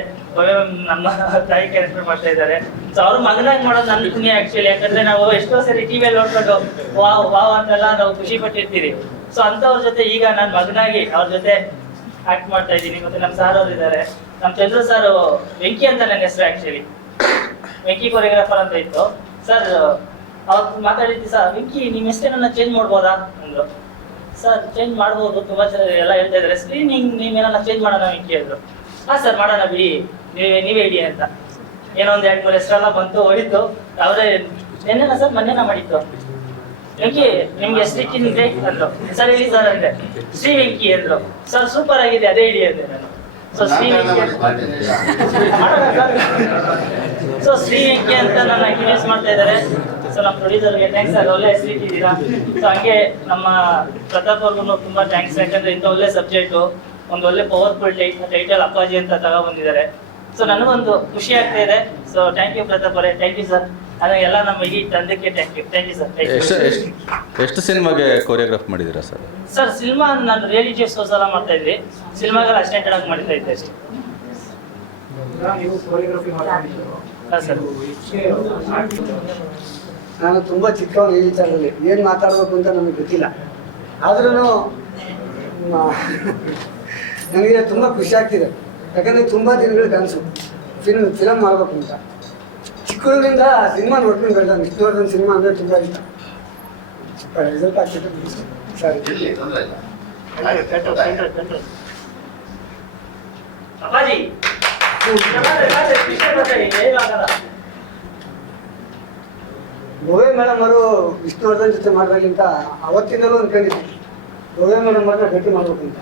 Speaker 9: ನಮ್ಮ ತಾಯಿ ಕ್ಯಾರೆಕ್ಟರ್ ಮಾಡ್ತಾ ಇದ್ದಾರೆ. ಸೊ ಅವ್ರ ಮಗನಾಗಿ ಮಾಡೋದು ನನ್ನ ಪುಣ್ಯ ಆಕ್ಚುಲಿ ಯಾಕಂದ್ರೆ ನಾವು ಎಷ್ಟೋ ಸರಿ ಟಿವಿಯಲ್ಲಿ ನೋಡ್ಕೊಂಡು ವಾವ್ ವಾವ್ ಅಂತೆಲ್ಲ ನಾವು ಖುಷಿ ಪಟ್ಟಿರ್ತೀವಿ. ಸೊ ಅಂಥವ್ರ ಜೊತೆ ಈಗ ನಾನು ಮಗನಾಗಿ ಅವ್ರ ಜೊತೆ ಆಕ್ಟ್ ಮಾಡ್ತಾ ಇದ್ದೀನಿ. ಮತ್ತೆ ನಮ್ಮ ಸಾರ್ ಅವ್ರು ಇದ್ದಾರೆ ನಮ್ಮ ಚಂದ್ರ ಸಾರು ವೆಂಕಿ ಅಂತ ನನ್ನ ಹೆಸರು ಆಕ್ಚುಲಿ ವೆಂಕಿ ಕೊರಿಯೋಗ್ರಾಫರ್ ಅಂತ ಇತ್ತು. ಸರ್ ಅವತ್ತು ಮಾತಾಡಿದ್ವಿ ಸರ್ ವೆಂಕಿ ನಿಮ್ಮ ಹೆಸರನ್ನ ಚೇಂಜ್ ಮಾಡ್ಬೋದಾ? ಅಂದ್ರು. ಸರ್ ಚೇಂಜ್ ಮಾಡ್ಬೋದು ತುಂಬಾ ಜನ ಎಲ್ಲ ಹೇಳ್ತಾ ಇದ್ದಾರೆ. ಸ್ಕ್ರೀನಿಂಗ್ ನೀವೇನ ಚೇಂಜ್ ಮಾಡೋಣ ವೆಂಕಿ ಅಂದ್ರು ಹಾ ಸರ್ ಮಾಡೋಣ ಬಿಡಿ. ನೀವೇ ನೀವೇ ಇಡಿ ಅಂತ. ಏನೋ ಒಂದು ಎರಡು ಮೂರು ಹೆಸರೆಲ್ಲ ಬಂತು ಹೊಡಿತು ಅವರೇ ನೆನ್ನೆನ ಸರ್ ಮೊನ್ನೆನ ಮಾಡಿತ್ತು ವೆಂಕಿ ನಿಮ್ಗೆ ಎಷ್ಟು ಇದೆ? ಅಂದ್ರು. ಸರ್ ಇಲ್ಲಿ ಸರ್ ಅಂದ್ರೆ ಶ್ರೀ ವೆಂಕಿ ಅಂದ್ರು. ಸರ್ ಸೂಪರ್ ಆಗಿದೆ. ಅದೇ ಇಡಿ ಅಂದೆ ನಾನು. ಸೊ ಶ್ರೀ ವೆಂಕಿ ಸೊ ಶ್ರೀ ವೆಂಕಿ ಅಂತ ನನ್ನ ಇಂಟ್ರೊಡ್ಯೂಸ್ ಮಾಡ್ತಾ ಇದ್ದಾರೆ. ಸೊ ನಮ್ಮ ಪ್ರೊಡ್ಯೂಸರ್ಗೆ ಥ್ಯಾಂಕ್ಸ್ ಅದು ಒಳ್ಳೆ ಹೆಸರು ಇದ್ದೀರಾ ಸೊ ಹಂಗೆ ನಮ್ಮ ಪ್ರತಾಪ್ ಅವ್ರಿಗೂ ತುಂಬಾ ಥ್ಯಾಂಕ್ಸ್ ಯಾಕಂದ್ರೆ ಇಂಥ ಒಳ್ಳೆ ಸಬ್ಜೆಕ್ಟ್ ಒಂದು ಒಳ್ಳೆ ಪವರ್ಫುಲ್ ಟೈಟಲ್ ಅಪ್ಪಾಜಿ ಅಂತ ತಗೊಬಂದಿದ್ದಾರೆ ಸೊ ನನಗೊಂದು ಖುಷಿ ಆಗ್ತಾ ಇದೆ. ಸೊ ಥ್ಯಾಂಕ್ ಯು ಪ್ರತಾಪ್ ಅವರೇ. Thank you sir. ಅದೇ ಎಲ್ಲ ನಮ್ಮ ಈ ತಂದಕ್ಕೆ thank you thank you sir. Thank
Speaker 8: ಎಷ್ಟು
Speaker 9: ಯು
Speaker 8: ಎಷ್ಟು ಎಷ್ಟು ಸಿನಿಮಾಗೆ ಕೊರಿಯೋಗ್ರಾಫ್ ಮಾಡಿದ್ದೀರಾ ಸರ್?
Speaker 9: ಸರ್ ಸಿನಿಮಾ ನಾನು ರಿಯಾಲಿಟಿ ಶೋಸ್ ಎಲ್ಲ ಮಾಡ್ತಾ ಇದ್ವಿ. ಸಿನಿಮಾಗೆಲ್ಲ ಅಸಿಸ್ಟೆಂಟ್ ಆಗಿ ಮಾಡ್ತಾ ಇದ್ದೆ ಅಷ್ಟೇ.
Speaker 6: ನೀವು ಕೊರಿಯೋಗ್ರಫಿ
Speaker 9: ಸರ್
Speaker 6: ನಾನು ತುಂಬ ಚಿಕ್ಕವನು ಈ ವಿಚಾರದಲ್ಲಿ. ಏನು ಮಾತಾಡಬೇಕು ಅಂತ ನಮಗೆ ಗೊತ್ತಿಲ್ಲ. ಆದ್ರೂ ನನಗೆ ತುಂಬ ಖುಷಿ ಆಗ್ತಿದೆ. ಯಾಕಂದರೆ ತುಂಬ ದಿನಗಳ ಕನಸು. ಫಿಲ್ಮ್ ಫಿಲಮ್ ಮಾಡಬೇಕು ಅಂತ. ಚಿಕ್ಕದ್ರಿಂದ ಸಿನಿಮಾ ನೋಡ್ಕೊಂಡು ಬೆಳೆದ ವಿಷ್ಣುವರ್ಧನ್ ಸಿನಿಮಾ ಅಂದರೆ ತುಂಬ ಇಷ್ಟ. ರಿಸಲ್ಟ್ ಆಗ್ತಿತ್ತು ಸರಿ
Speaker 9: ಅಪ್ಪಾಜಿ ಏನಾಗಲ್ಲ
Speaker 6: ಗೋವೆ ಮೇಡಮ್ ಅವರು ವಿಷ್ಣುವರ್ಧನ್ ಜೊತೆ ಮಾಡ್ಬೇಕಂತ. ಅವತ್ತಿನಲ್ಲೂ ಅನ್ಕೊಂಡಿದ್ದೆ ಗೋವೆ ಮೇಡಮ್ ಮಾತ್ರ ಭೇಟಿ ಮಾಡ್ಬೇಕು ಅಂತ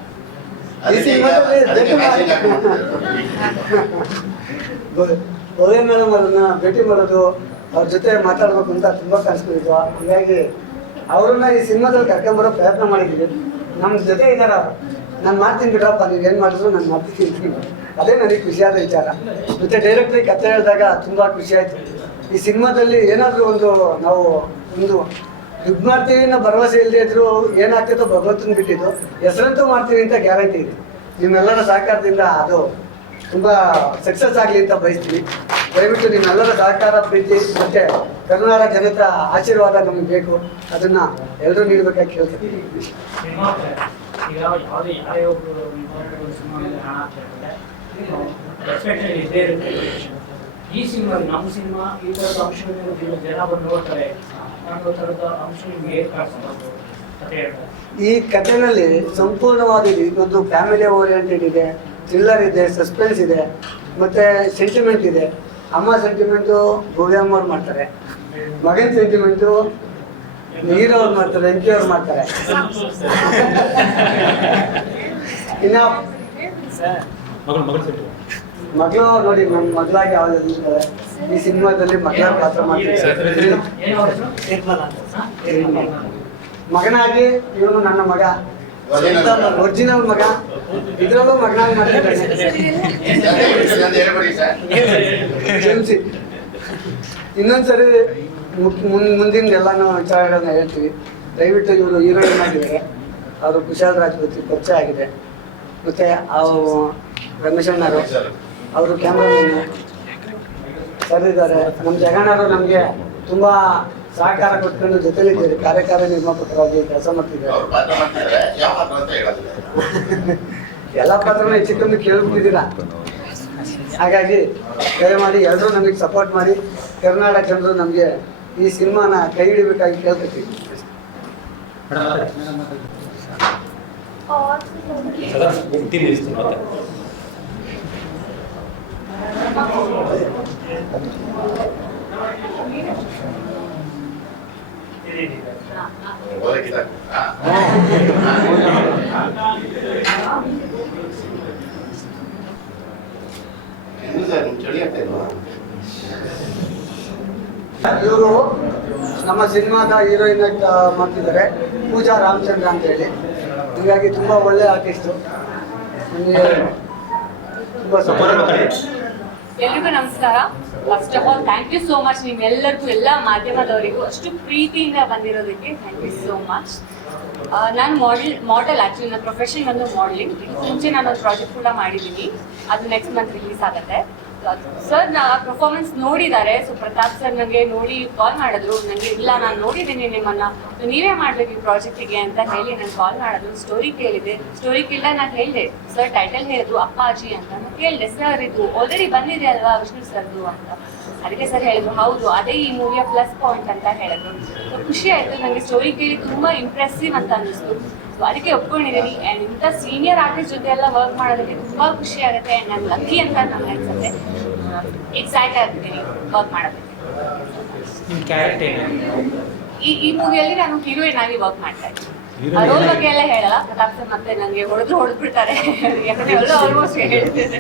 Speaker 6: ಗೋವೆ ಮೇಡಮ್ ಅವ್ರನ್ನ ಭೇಟಿ ಮಾಡೋದು ಅವ್ರ ಜೊತೆ ಮಾತಾಡ್ಬೇಕು ಅಂತ ತುಂಬಾ ಕನಸ್ಕೊಂಡಿದ್ವು ಹಂಗಾಗಿ ಅವ್ರನ್ನ ಈ ಸಿನಿಮಾದಲ್ಲಿ ಕರ್ಕೊಂಬರೋ ಪ್ರಯತ್ನ ಮಾಡಿದ್ದೀವಿ ನಮ್ಮ ಜೊತೆ ಇದಾರ. ನಾನು ಮಾಡ್ತೀನಿ ಬಿಡಪ್ಪ ನೀವು ಏನು ಮಾಡಿದ್ರು ನಾನು ಮಾಡ್ತೀನಿ. ತಿಂತೀನಿ ಅದೇ ನನಗೆ ಖುಷಿಯಾದ ವಿಚಾರ. ಮತ್ತೆ ಡೈರೆಕ್ಟ್ರಿ ಕತೆ ಹೇಳಿದಾಗ ತುಂಬಾ ಖುಷಿ ಆಯ್ತು. ಈ ಸಿನಿಮಾದಲ್ಲಿ ಏನಾದರೂ ಒಂದು ನಾವು ಒಂದು ದುಡ್ಡು ಮಾಡ್ತೀವಿ ಅನ್ನೋ ಭರವಸೆ ಇಲ್ಲದೆ ಇದ್ರು ಏನಾಗ್ತಿತ್ತೋ ಭಗವಂತನ ಬಿಟ್ಟಿದ್ದು, ಹೆಸರಂತೂ ಮಾಡ್ತೀವಿ ಅಂತ ಗ್ಯಾರಂಟಿ ಇದೆ. ನಿಮ್ಮೆಲ್ಲರ ಸಹಕಾರದಿಂದ ಅದು ತುಂಬಾ ಸಕ್ಸಸ್ ಆಗಲಿ ಅಂತ ಬಯಸ್ತೀವಿ. ದಯವಿಟ್ಟು ನಿಮ್ಮೆಲ್ಲರ ಸಹಕಾರ ಪ್ರೀತಿ ಮತ್ತೆ ಕರ್ನಾಟಕ ಜನತೆ ಆಶೀರ್ವಾದ ನಮಗೆ ಬೇಕು. ಅದನ್ನ ಎಲ್ಲರೂ ನೀಡಬೇಕಾಗಿ ಕೇಳ್ತೀನಿ.
Speaker 10: ಈ ಸಿನಿಮಾ ನಮ್ಮ ಸಿನಿಮಾ ಈ ಥರದ ಅಂಶಗಳು ಜನ ಬಂದು ನೋಡ್ತಾರೆ. ಅನ್ನೋ ತರದ ಅಂಶ ನಿಮ್ಗೆ ಹೇಗೆ ಕಾಣಿಸ್ಬೋದು
Speaker 6: ಈ ಕಥೆನಲ್ಲಿ ಸಂಪೂರ್ಣವಾದ ಒಂದು ಇದೊಂದು ಫ್ಯಾಮಿಲಿ ಓರಿಯೆಂಟೆಡ್ ಇದೆ ಥ್ರಿಲ್ಲರ್ ಇದೆ ಸಸ್ಪೆನ್ಸ್ ಇದೆ ಮತ್ತೆ ಸೆಂಟಿಮೆಂಟ್ ಇದೆ. ಅಮ್ಮ ಸೆಂಟಿಮೆಂಟು ಅವ್ರು ಮಾಡ್ತಾರೆ. ಮಗನ ಸೆಂಟಿಮೆಂಟು ಹೀರೋ ಅವ್ರು ಮಾಡ್ತಾರೆ ಜಿ ಅವ್ರು ಮಾಡ್ತಾರೆ. ಇನ್ನ ಮಗಳು ನೋಡಿ ನನ್ನ ಮಗಳಾಗಿ ಯಾವ್ದಾದ್ರು ಇದ್ದಾರೆ ಈ ಸಿನಿಮಾದಲ್ಲಿ ಮಗಳ ಪಾತ್ರ?
Speaker 1: ನಿರ್ಮಲಾ
Speaker 6: ಮಗನಾಗಿ ಇವನು ನನ್ನ ಮಗ. ಒರಿಜಿನಲ್ ಮಗ. ಇದ್ರಲ್ಲೂ ಮಗನಾಗಿ ಮಾಡ್ತಿದ್ದಾನೆ. ಇನ್ನೊಂದ್ಸರಿ ಮುಂದಿನ ಎಲ್ಲಾನು ವಿಚಾರಗಳನ್ನ ಹೇಳ್ತೀವಿ. ದಯವಿಟ್ಟು ಇವರು ಹೀರೋಯಿನ್ ಆಗಿದ್ದಾರೆ. ಅವರು ಕುಶಾಲ್ ರಾಜ್ಪೂತಿ ಪರಿಚಯ ಆಗಿದೆ. ಮತ್ತೆ ಅವು ರಮೇಶ್ ಅಣ್ಣರು. ಅವರು ಕ್ಯಾಮ್ರಾಮನ್ ಸರ್ ಇದ್ದಾರೆ. ನಮ್ಮ ಜಗಣ್ಣರು ನಮಗೆ ತುಂಬ ಸಹಕಾರ ಕೊಟ್ಕೊಂಡು ಜೊತೆಲಿದ್ದೀರಿ. ಕಾರ್ಯಕಾರಿ ನಿರ್ಮಾಪಕರಾಗಿ ಕೆಲಸ ಮಾಡ್ತಿದ್ದಾರೆ.
Speaker 3: ಅವ್ರು ಪಾತ್ರ ಮಾಡ್ತಿದ್ದಾರೆ. ಯಾವ ಪಾತ್ರ ಅಂತ ಹೇಳೋದಿಲ್ಲ.
Speaker 6: ಎಲ್ಲ ಪಾತ್ರನ ಹೆಚ್ಚು ಕಮ್ಮಿ ಕೇಳ್ಬಿಟ್ಟಿದ್ದೀರಾ? ಹಾಗಾಗಿ ದಯಮಾಡಿ ಎಲ್ಲರೂ ನಮಗೆ ಸಪೋರ್ಟ್ ಮಾಡಿ ಕರ್ನಾಟಕ ಜನರು ನಮಗೆ ಈ ಸಿನಿಮಾನ ಕೈ ಹಿಡಿಬೇಕಾಗಿ ಕೇಳ್ಕೊತೀವಿ.
Speaker 3: ಓದಕ್ಕಿಲ್ಲ ಸರ್ ನಿಮ್ಗೆ ಚಳಿ ಆಗ್ತಾ ಇಲ್ವಾ
Speaker 6: ಇವರು ನಮ್ಮ ಸಿನಿಮಾದ ಹೀರೋಯಿನ್ ಮಾಡ್ತಿದ್ದಾರೆ. ಪೂಜಾ ರಾಮಚಂದ್ರ ಅಂತ ಹೇಳಿ. ಹೀಗಾಗಿ ತುಂಬಾ ಒಳ್ಳೆ ಆರ್ಟಿಸ್ಟು ನನಗೆ ತುಂಬಾ ಸಪೋರ್ಟ್
Speaker 11: ಎಲ್ರಿಗೂ ನಮಸ್ಕಾರ. First of all thank you so much ನಿಮ್ಮೆಲ್ಲರಿಗೂ, ಎಲ್ಲ ಮಾಧ್ಯಮದವರಿಗೂ. ಅಷ್ಟು ಪ್ರೀತಿಯಿಂದ ಬಂದಿರೋದಕ್ಕೆ ಥ್ಯಾಂಕ್ ಯು ಸೋ ಮಚ್ ನಾನು ಮಾಡೆಲ್ ಮಾಡೆಲ್ ಆ್ಯಕ್ಚುಲಿ ನನ್ನ ಪ್ರೊಫೆಷನ್ ಒಂದು ಮಾಡಲಿಂಗ್ ಮುಂಚೆ ನಾನು ಒಂದು ಪ್ರಾಜೆಕ್ಟ್ ಕೂಡ ಮಾಡಿದ್ದೀನಿ. ಅದು ನೆಕ್ಸ್ಟ್ ಮಂತ್ ರಿಲೀಸ್ ಆಗುತ್ತೆ. ಸರ್ ನಾ ಪರ್ಫಾರ್ಮೆನ್ಸ್ ನೋಡಿದ್ದಾರೆ ಸೊ ಪ್ರತಾಪ್ ಸರ್ ನನಗೆ ನೋಡಿ ಕಾಲ್ ಮಾಡಿದ್ರು. ನನಗೆ ಇಲ್ಲ, ನಾನು ನೋಡಿದ್ದೀನಿ ನಿಮ್ಮನ್ನ. ನೀವೇ ಮಾಡ್ಬೇಕು ಈ ಪ್ರಾಜೆಕ್ಟಿಗೆ ಅಂತ ಹೇಳಿ ನಾನು ಕಾಲ್ ಮಾಡಿದ್ರು. ಸ್ಟೋರಿ ಕೇಳಿದೆ. ಸ್ಟೋರಿ ಕೇಳಿದಾಗ ನಾನು ಹೇಳಿದೆ ಸರ್ ಟೈಟಲ್ ಹೇಳಿದ್ರು ಅಪ್ಪಾಜಿ ಅಂತ ನಾನು ಕೇಳಿದೆ. ಸರ್ ಇದು ಆಲ್ರೆಡಿ ಬಂದಿದೆ ಅಲ್ವಾ ವಿಷ್ಣು ಸರ್ದು ಅಂತ. ಅದಕ್ಕೆ ಸರ್ ಹೇಳಿದ್ರು, ಹೌದು, ಅದೇ ಈ ಮೂವಿಯ ಪ್ಲಸ್ ಪಾಯಿಂಟ್ ಅಂತ ಹೇಳಿದ್ರು. ಖುಷಿ ಆಯ್ತು. ನನಗೆ ಸ್ಟೋರಿ ಕೇಳಿ ತುಂಬಾ ಇಂಪ್ರೆಸಿವ್ ಅಂತ ಅನಿಸ್ತು ಸೊ ಅದಕ್ಕೆ ಒಪ್ಕೊಂಡಿದ್ದೀನಿ ಆ್ಯಂಡ್ ಇಂಥ ಸೀನಿಯರ್ ಆರ್ಟಿಸ್ಟ್ ಜೊತೆ ಎಲ್ಲ ವರ್ಕ್ ಮಾಡೋದಕ್ಕೆ ತುಂಬಾ ಖುಷಿ ಆಗುತ್ತೆ ಆ್ಯಂಡ್ ನಾನು ಲಕ್ಕಿ ಅಂತ ನನಗೆ ಅನ್ಸುತ್ತೆ. ಎಕ್ಸೈಟ್ ಆಗ್ತೀನಿ ವರ್ಕ್ ಮಾಡೋದಕ್ಕೆ. ಈ ಈ ಮೂವಿಯಲ್ಲಿ ನಾನು ಹೀರೋಯಿನ್ ಆಗಿ ವರ್ಕ್ ಮಾಡ್ತಾ ಇದ್ದೀನಿ. ರೋಲ್ ಬಗ್ಗೆ ಎಲ್ಲ ಹೇಳಲ್ಲ. ಪ್ರತಾಪ್ ಸರ್ ಮತ್ತೆ ನನಗೆ ಹೊಡೆದು ಹೊಡೆದ್ಬಿಡ್ತಾರೆ ಯಾಕಂದ್ರೆ ಎಲ್ಲ ಆಲ್ಮೋಸ್ಟ್ ಹೇಳ್ತಿದ್ದೆ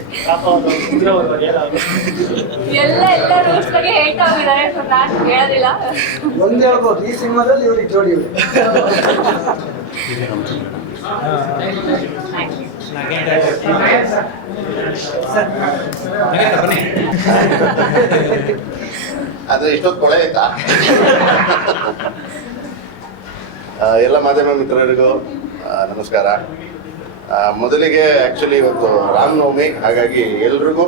Speaker 9: ಎಲ್ಲ
Speaker 11: ಎಲ್ಲ ಎಲ್ಲ ರೂಲ್ಸ್ ಬಗ್ಗೆ ಹೇಳ್ತಾ ಹೋಗಿದ್ದಾರೆ. ಸೊ ನಾನು ಹೇಳೋದಿಲ್ಲ.
Speaker 6: ಒಂದು ಹೇಳ್ಬೋದು. ಈ ಸಿನಿಮಾದಲ್ಲಿ ಜೋಡಿ ಇವ್ರು.
Speaker 11: you.
Speaker 3: ಆದ್ರೆ ಇಷ್ಟೊಂದು ಕೊಳೆ ಆಯ್ತಾ? ಎಲ್ಲ ಮಾಧ್ಯಮ ಮಿತ್ರರಿಗೂ ನಮಸ್ಕಾರ. ಮೊದಲಿಗೆ ಆ್ಯಕ್ಚುಲಿ ಇವತ್ತು ರಾಮನವಮಿ ಹಾಗಾಗಿ ಎಲ್ರಿಗೂ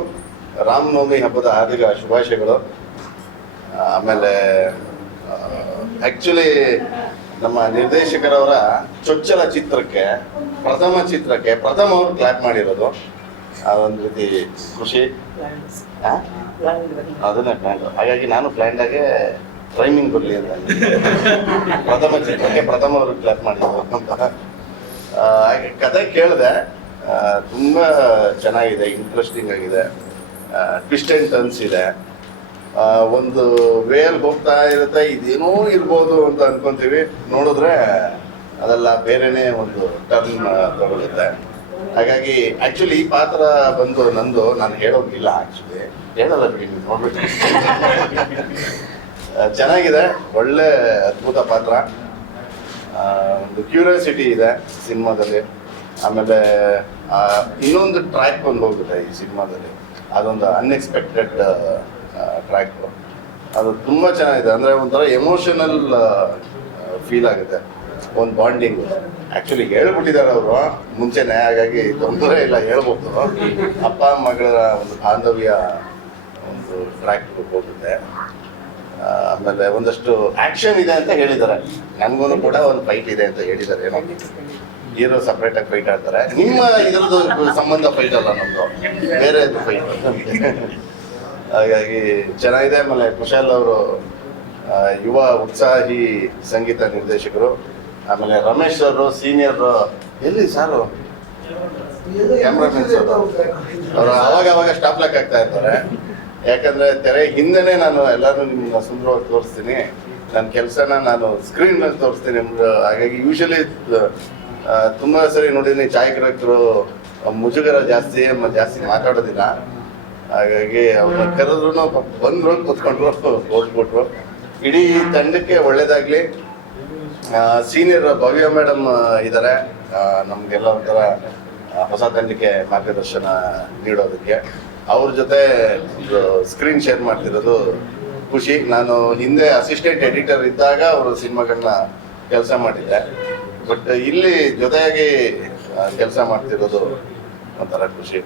Speaker 3: ರಾಮನವಮಿ ಹಬ್ಬದ ಹಾರ್ದಿಕ ಶುಭಾಶಯಗಳು. ಆಮೇಲೆ ಆ್ಯಕ್ಚುಲಿ ನಮ್ಮ ನಿರ್ದೇಶಕರವರ ಚೊಚ್ಚಲ ಚಿತ್ರಕ್ಕೆ ಪ್ರಥಮ ಚಿತ್ರಕ್ಕೆ ಪ್ರಥಮ ಅವರು ಕ್ಲಾಪ್ ಮಾಡಿರೋದು ಅದೊಂದು ರೀತಿ ಖುಷಿ? ಅದನ್ನೇ ಪ್ಲ್ಯಾಂಡ್ ಹಾಗಾಗಿ ನಾನು ಪ್ಲಾನ್ಡಾಗೆ ಟ್ರೈನಿಂಗ್ ಬರಲಿ ಅಂತ. ಪ್ರಥಮ ಚಿತ್ರಕ್ಕೆ ಪ್ರಥಮ ಅವರು ಕ್ಲಾಪ್ ಮಾಡಿದ್ರು? ಹಾಗೆ ಕತೆ ಕೇಳಿದೆ ತುಂಬ ಚೆನ್ನಾಗಿದೆ ಇಂಟ್ರೆಸ್ಟಿಂಗ್ ಆಗಿದೆ. ಟ್ವಿಸ್ಟ್ ಆ್ಯಂಡ್ ಟರ್ನ್ಸ್ ಇದೆ. ಒಂದು ವೇಲ್ ಹೋಗ್ತಾ ಇರುತ್ತೆ ಇದೇನೋ ಇರ್ಬೋದು ಅಂತ ಅನ್ಕೊಂತೀವಿ. ನೋಡಿದ್ರೆ ಅದೆಲ್ಲ ಬೇರೆನೇ ಒಂದು ಟರ್ನ್ ತಗೊಳುತ್ತೆ ಹಾಗಾಗಿ ಆಕ್ಚುಲಿ ಈ ಪಾತ್ರ ಬಂದು ನಂದು ನಾನು ಹೇಳೋಗಿಲ್ಲ ಆಕ್ಚುಲಿ ಹೇಳಲ್ಲ ಬಿಡಿ ನೀವು ನೋಡ್ಬಿಟ್ಟು. ಆ, ಚೆನ್ನಾಗಿದೆ, ಒಳ್ಳೆ ಅದ್ಭುತ ಪಾತ್ರ. ಒಂದು ಕ್ಯೂರಿಯಾಸಿಟಿ ಇದೆ ಸಿನಿಮಾದಲ್ಲಿ. ಆಮೇಲೆ ಇನ್ನೊಂದು ಟ್ರ್ಯಾಕ್ ಒಂದು ಹೋಗುತ್ತೆ ಈ ಸಿನಿಮಾದಲ್ಲಿ. ಅದೊಂದು ಅನ್ಎಕ್ಸ್ಪೆಕ್ಟೆಡ್ ಟ್ರ್ಯಾಕ್ ಅದು ತುಂಬ ಚೆನ್ನಾಗಿದೆ. ಅಂದರೆ ಒಂಥರ ಎಮೋಷನಲ್ ಫೀಲ್ ಆಗುತ್ತೆ. ಒಂದು ಬಾಂಡಿಂಗ್ ಆ್ಯಕ್ಚುಲಿ ಹೇಳ್ಬಿಟ್ಟಿದ್ದಾರೆ ಅವರು. ಮುಂಚೆನೆ ಹಾಗಾಗಿ ತೊಂದರೆ ಇಲ್ಲ, ಹೇಳ್ಬೋದು. ಅಪ್ಪ, ಮಗಳ ಒಂದು ಬಾಂಧವ್ಯ ಒಂದು ಟ್ರ್ಯಾಕ್ ಹೋಗುತ್ತೆ. ಆಮೇಲೆ ಒಂದಷ್ಟು ಆಕ್ಷನ್ ಇದೆ ಅಂತ ಹೇಳಿದ್ದಾರೆ. ನನಗೂ ಕೂಡ ಒಂದು ಫೈಟ್ ಇದೆ ಅಂತ ಹೇಳಿದ್ದಾರೆ ಏನೋ. ಹೀರೋ ಸಪ್ರೇಟ್ ಆಗಿ ಫೈಟ್ ಆಡ್ತಾರೆ. ನಿಮ್ಮ ಇದ್ರದ್ದು ಸಂಬಂಧ ಫೈಟ್ ಅಲ್ಲ ನಮ್ದು. ಬೇರೆ ಫೈಟ್ ಹಾಗಾಗಿ ಚೆನ್ನಾಗಿದೆ. ಆಮೇಲೆ ಕುಶಾಲ್ ಅವರು ಯುವ ಉತ್ಸಾಹಿ ಸಂಗೀತ ನಿರ್ದೇಶಕರು. ಆಮೇಲೆ ರಮೇಶ್ ಅವರು ಸೀನಿಯರ್ ಎಲ್ಲಿ ಸಾರು? ಕ್ಯಾಮ್ರಾಮನ್ಸ್ ಅವರು ಅವರು ಅವಾಗ ಅವಾಗ ಸ್ಟಾಪ್ ಲಾಕ್ ಆಗ್ತಾ ಇರ್ತಾರೆ. ಯಾಕಂದ್ರೆ ತೆರೆ ಹಿಂದೆನೆ ನಾನು ಎಲ್ಲಾನು ನಿಮ್ಮನ್ನ ಸುಂದರವಾಗಿ ತೋರಿಸ್ತೀನಿ. ನನ್ನ ಕೆಲಸನ ನಾನು ಸ್ಕ್ರೀನ್ ಮೇಲೆ ತೋರಿಸ್ತೀನಿ. ನಿಮ್ಗೆ ಹಾಗಾಗಿ ಯೂಶಲಿ ತುಂಬಾ ಸರಿ ನೋಡಿದ್ದೀನಿ. ಛಾಯಾಗ್ರಾಹಕರು ಮುಜುಗರ ಜಾಸ್ತಿ ಜಾಸ್ತಿ ಮಾತಾಡೋದಿಲ್ಲ. ಹಾಗಾಗಿ ಅವ್ರನ್ನ ಕರೆದ್ರು ಬಂದ್ರು, ಕೂತ್ಕೊಂಡ್ರು ಓಡ್ಬಿಟ್ರು ಇಡೀ ತಂಡಕ್ಕೆ ಒಳ್ಳೇದಾಗ್ಲಿ. ಸೀನಿಯರ್ ಭವ್ಯ ಮೇಡಮ್ ಇದ್ದಾರೆ ನಮಗೆಲ್ಲ ಒಂಥರ ಹೊಸ ತಂಡಕ್ಕೆ ಮಾರ್ಗದರ್ಶನ ನೀಡೋದಕ್ಕೆ. ಅವ್ರ ಜೊತೆ ಸ್ಕ್ರೀನ್ ಶೇರ್ ಮಾಡ್ತಿರೋದು ಖುಷಿ ನಾನು ಹಿಂದೆ ಅಸಿಸ್ಟೆಂಟ್ ಎಡಿಟರ್ ಇದ್ದಾಗ ಅವರು ಸಿನಿಮಾಗಳನ್ನ ಕೆಲಸ ಮಾಡಿದ್ದೆ ಬಟ್ ಇಲ್ಲಿ ಜೊತೆಯಾಗಿ ಕೆಲಸ ಮಾಡ್ತಿರೋದು ಒಂಥರ ಖುಷಿ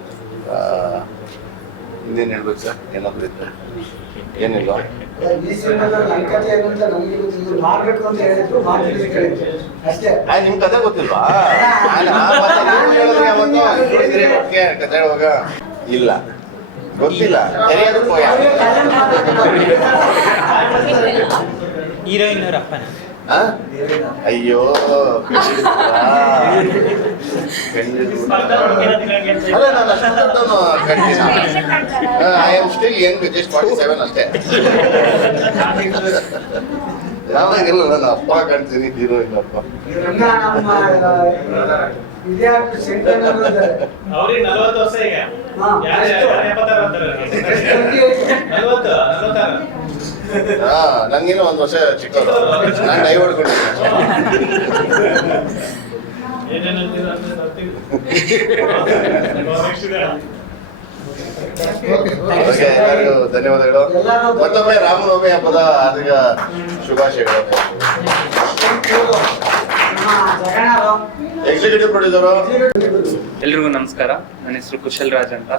Speaker 3: ಇನ್ನೇನು ಹೇಳ್ಬೇಕು ಸರ್ ಏನಾದ್ರು ಇದ್ರೆ ಏನಿಲ್ಲ ನಿಮ್ ಕತೆ ಗೊತ್ತಿಲ್ವಾ ಕತೆ ಇಲ್ಲ ಗೊತ್ತಿಲ್ಲ
Speaker 10: ಹೀರೋಯಿನ್ ಅವ್ರ ಅಪ್ಪನ?
Speaker 3: ಅಯ್ಯೋ. ಅಲ್ಲ ನಾನು ಅಷ್ಟು ದೊಡ್ಡವನು ಖಂಡಿತ I am still young just forty seven ಅಷ್ಟೇ ಯಾವಾಗೆಲ್ಲ ನನ್ನ ಅಪ್ಪ ಕಾಣ್ತೀನಿ
Speaker 4: ಅವ್ರಿಗೆ ನಲ್ವತ್ತು ವರ್ಷ ಈಗ.
Speaker 6: ಹಾ.
Speaker 3: ನಂಗೇನು ಒಂದ್ ವರ್ಷ ಚಿಕ್ಕ ನಾನು ಡೈ ಹೊಡ್ಕೊಂಡಿದ್ದೀನಿ ಓಕೆ ಎಲ್ಲರಿಗೂ ಧನ್ಯವಾದಗಳು. ಮತ್ತೊಮ್ಮೆ ರಾಮನವಮಿ ಹಬ್ಬದ ಹಾರ್ದಿಕ ಶುಭಾಶಯಗಳು. ಎಕ್ಸಿಕ್ಯೂಟಿವ್ ಪ್ರೊಡ್ಯೂಸರು
Speaker 12: ಎಲ್ರಿಗೂ ನಮಸ್ಕಾರ. ನನ್ನ ಹೆಸರು ಕುಶಲ್ ರಾಜ್ ಅಂತ.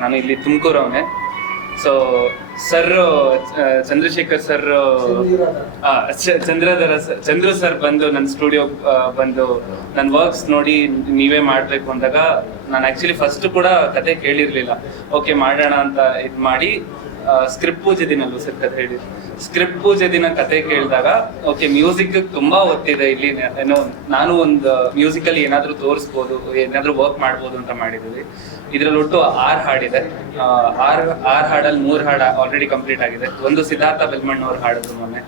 Speaker 12: ನಾನು ಇಲ್ಲಿ ತುಮಕೂರವನೇ. So sir Chandrashekar sir Chandradhara Chandru sir ಬಂದು ನನ್ನ ಸ್ಟುಡಿಯೋ ಬಂದು ನನ್ನ ವರ್ಕ್ಸ್ ನೋಡಿ ನೀವೇ ಮಾಡಬೇಕು ಅಂದಾಗ ನಾನು ಆಕ್ಚುಲಿ ಫಸ್ಟ್ ಕೂಡ ಕತೆ ಕೇಳಿರ್ಲಿಲ್ಲ. ಓಕೆ ಮಾಡೋಣ ಅಂತ ಇದು ಮಾಡಿ ಸ್ಕ್ರಿಪ್ಟ್ ಪೂಜೆ ದಿನ ಸರ್ ಕತೆ ಹೇಳಿ ಸ್ಕ್ರಿಪ್ಟ್ ಪೂಜೆ ದಿನ ಕತೆ ಕೇಳಿದಾಗ ಓಕೆ ಮ್ಯೂಸಿಕ್ ತುಂಬಾ ಒತ್ತಿದೆ ಇಲ್ಲಿ, ಏನೋ, ನಾನು ಒಂದು ಮ್ಯೂಸಿಕಲ್ಲಿ ಏನಾದ್ರೂ ತೋರಿಸ್ಬೋದು, ಏನಾದ್ರೂ ವರ್ಕ್ ಮಾಡ್ಬೋದು ಅಂತ ಮಾಡಿದ್ವಿ ಇದ್ರಲ್ಲಿ ಒಟ್ಟು ಆರ್ ಹಾಡಿದೆ. ಆ, ಆರ್ ಆರ್ ಹಾಡಲ್ಲಿ ಮೂರ್ ಹಾಡ ಆಲ್ರೆಡಿ ಕಂಪ್ಲೀಟ್ ಆಗಿದೆ. ಒಂದು ಸಿದ್ಧಾರ್ಥ ಬೆಲ್ಮಣ್ಣವ್ರ ಹಾಡಿದ್ರು ಮೊನ್ನೆ.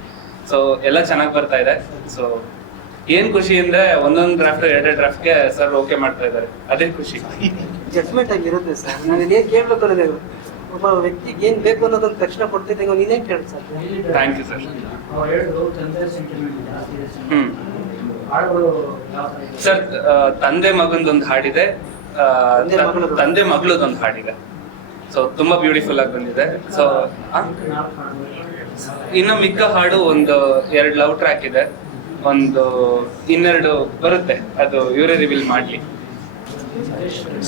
Speaker 12: ಸೊ ಎಲ್ಲ ಚೆನ್ನಾಗಿ ಬರ್ತಾ ಇದೆ. ಸೊ ಏನ್ ಖುಷಿ ಅಂದ್ರೆ ಒಂದೊಂದು ಡ್ರಾಫ್ಟ್ ಎರಡೆರಡು ಡ್ರಾಫ್ಟ್ಗೆ ಸರ್ ಓಕೆ ಮಾಡ್ತಾ ಇದ್ದಾರೆ. ಅದೇ ಖುಷಿ.
Speaker 1: ಜಡ್ಜ್ಮೆಂಟ್ ಆಗಿರುತ್ತೆ ಸರ್ ನಾನು ಏನ್ ಕೇಳಬೇಕು ಅನ್ನೋದೇ ಒಬ್ಬ ವ್ಯಕ್ತಿಗೆ ಏನ್ ಬೇಕು ಅನ್ನೋದನ್ನ ತಕ್ಷಣ ಕೊಡ್ತೀನಿ ನೀನೇ ಕೇಳಿ sir
Speaker 12: thank you sir. Hmm? Sir ತಂದೆ ಮಗಂದೊಂದು ಹಾಡಿದೆ.
Speaker 1: ತಂದೆ ಮಗಳದ್ದು.
Speaker 12: ಹಾಡಿದೆ ಸೊ ತುಂಬಾ ಬ್ಯೂಟಿಫುಲ್ ಆಗಿ ಬಂದಿದೆ. ಸೊ. ಇನ್ನು ಮಿಕ್ಕ ಹಾಡು ಒಂದು ಎರಡು ಲವ್ ಟ್ರ್ಯಾಕ್ ಇದೆ. ಒಂದು ಇನ್ನೆರಡು ಬರುತ್ತೆ. ಅದು ಇವರೇ ರಿವೀಲ್ ಮಾಡ್ಲಿ.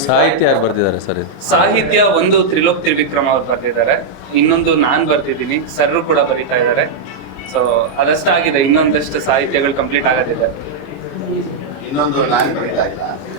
Speaker 8: ಸಾಹಿತ್ಯ ಯಾರು ಬರ್ದಿದ್ದಾರೆ ಸರ್ ಇದು?
Speaker 12: ಸಾಹಿತ್ಯ ಒಂದು ತ್ರಿಲೋಕ್ ತ್ರಿವಿಕ್ರಮ್ ಅವ್ರು ಬರ್ತಿದ್ದಾರೆ ಇನ್ನೊಂದು ನಾನ್ ಬರ್ತಿದ್ದೀನಿ ಸರ್ರು ಕೂಡ ಬರೀತಾ ಇದ್ದಾರೆ. ಸೊ ಅದಷ್ಟಾಗಿದೆ. ಇನ್ನೊಂದಷ್ಟು ಸಾಹಿತ್ಯಗಳು ಕಂಪ್ಲೀಟ್ ಆಗೋದಿದೆ.
Speaker 3: ಇನ್ನೊಂದು ನಾನು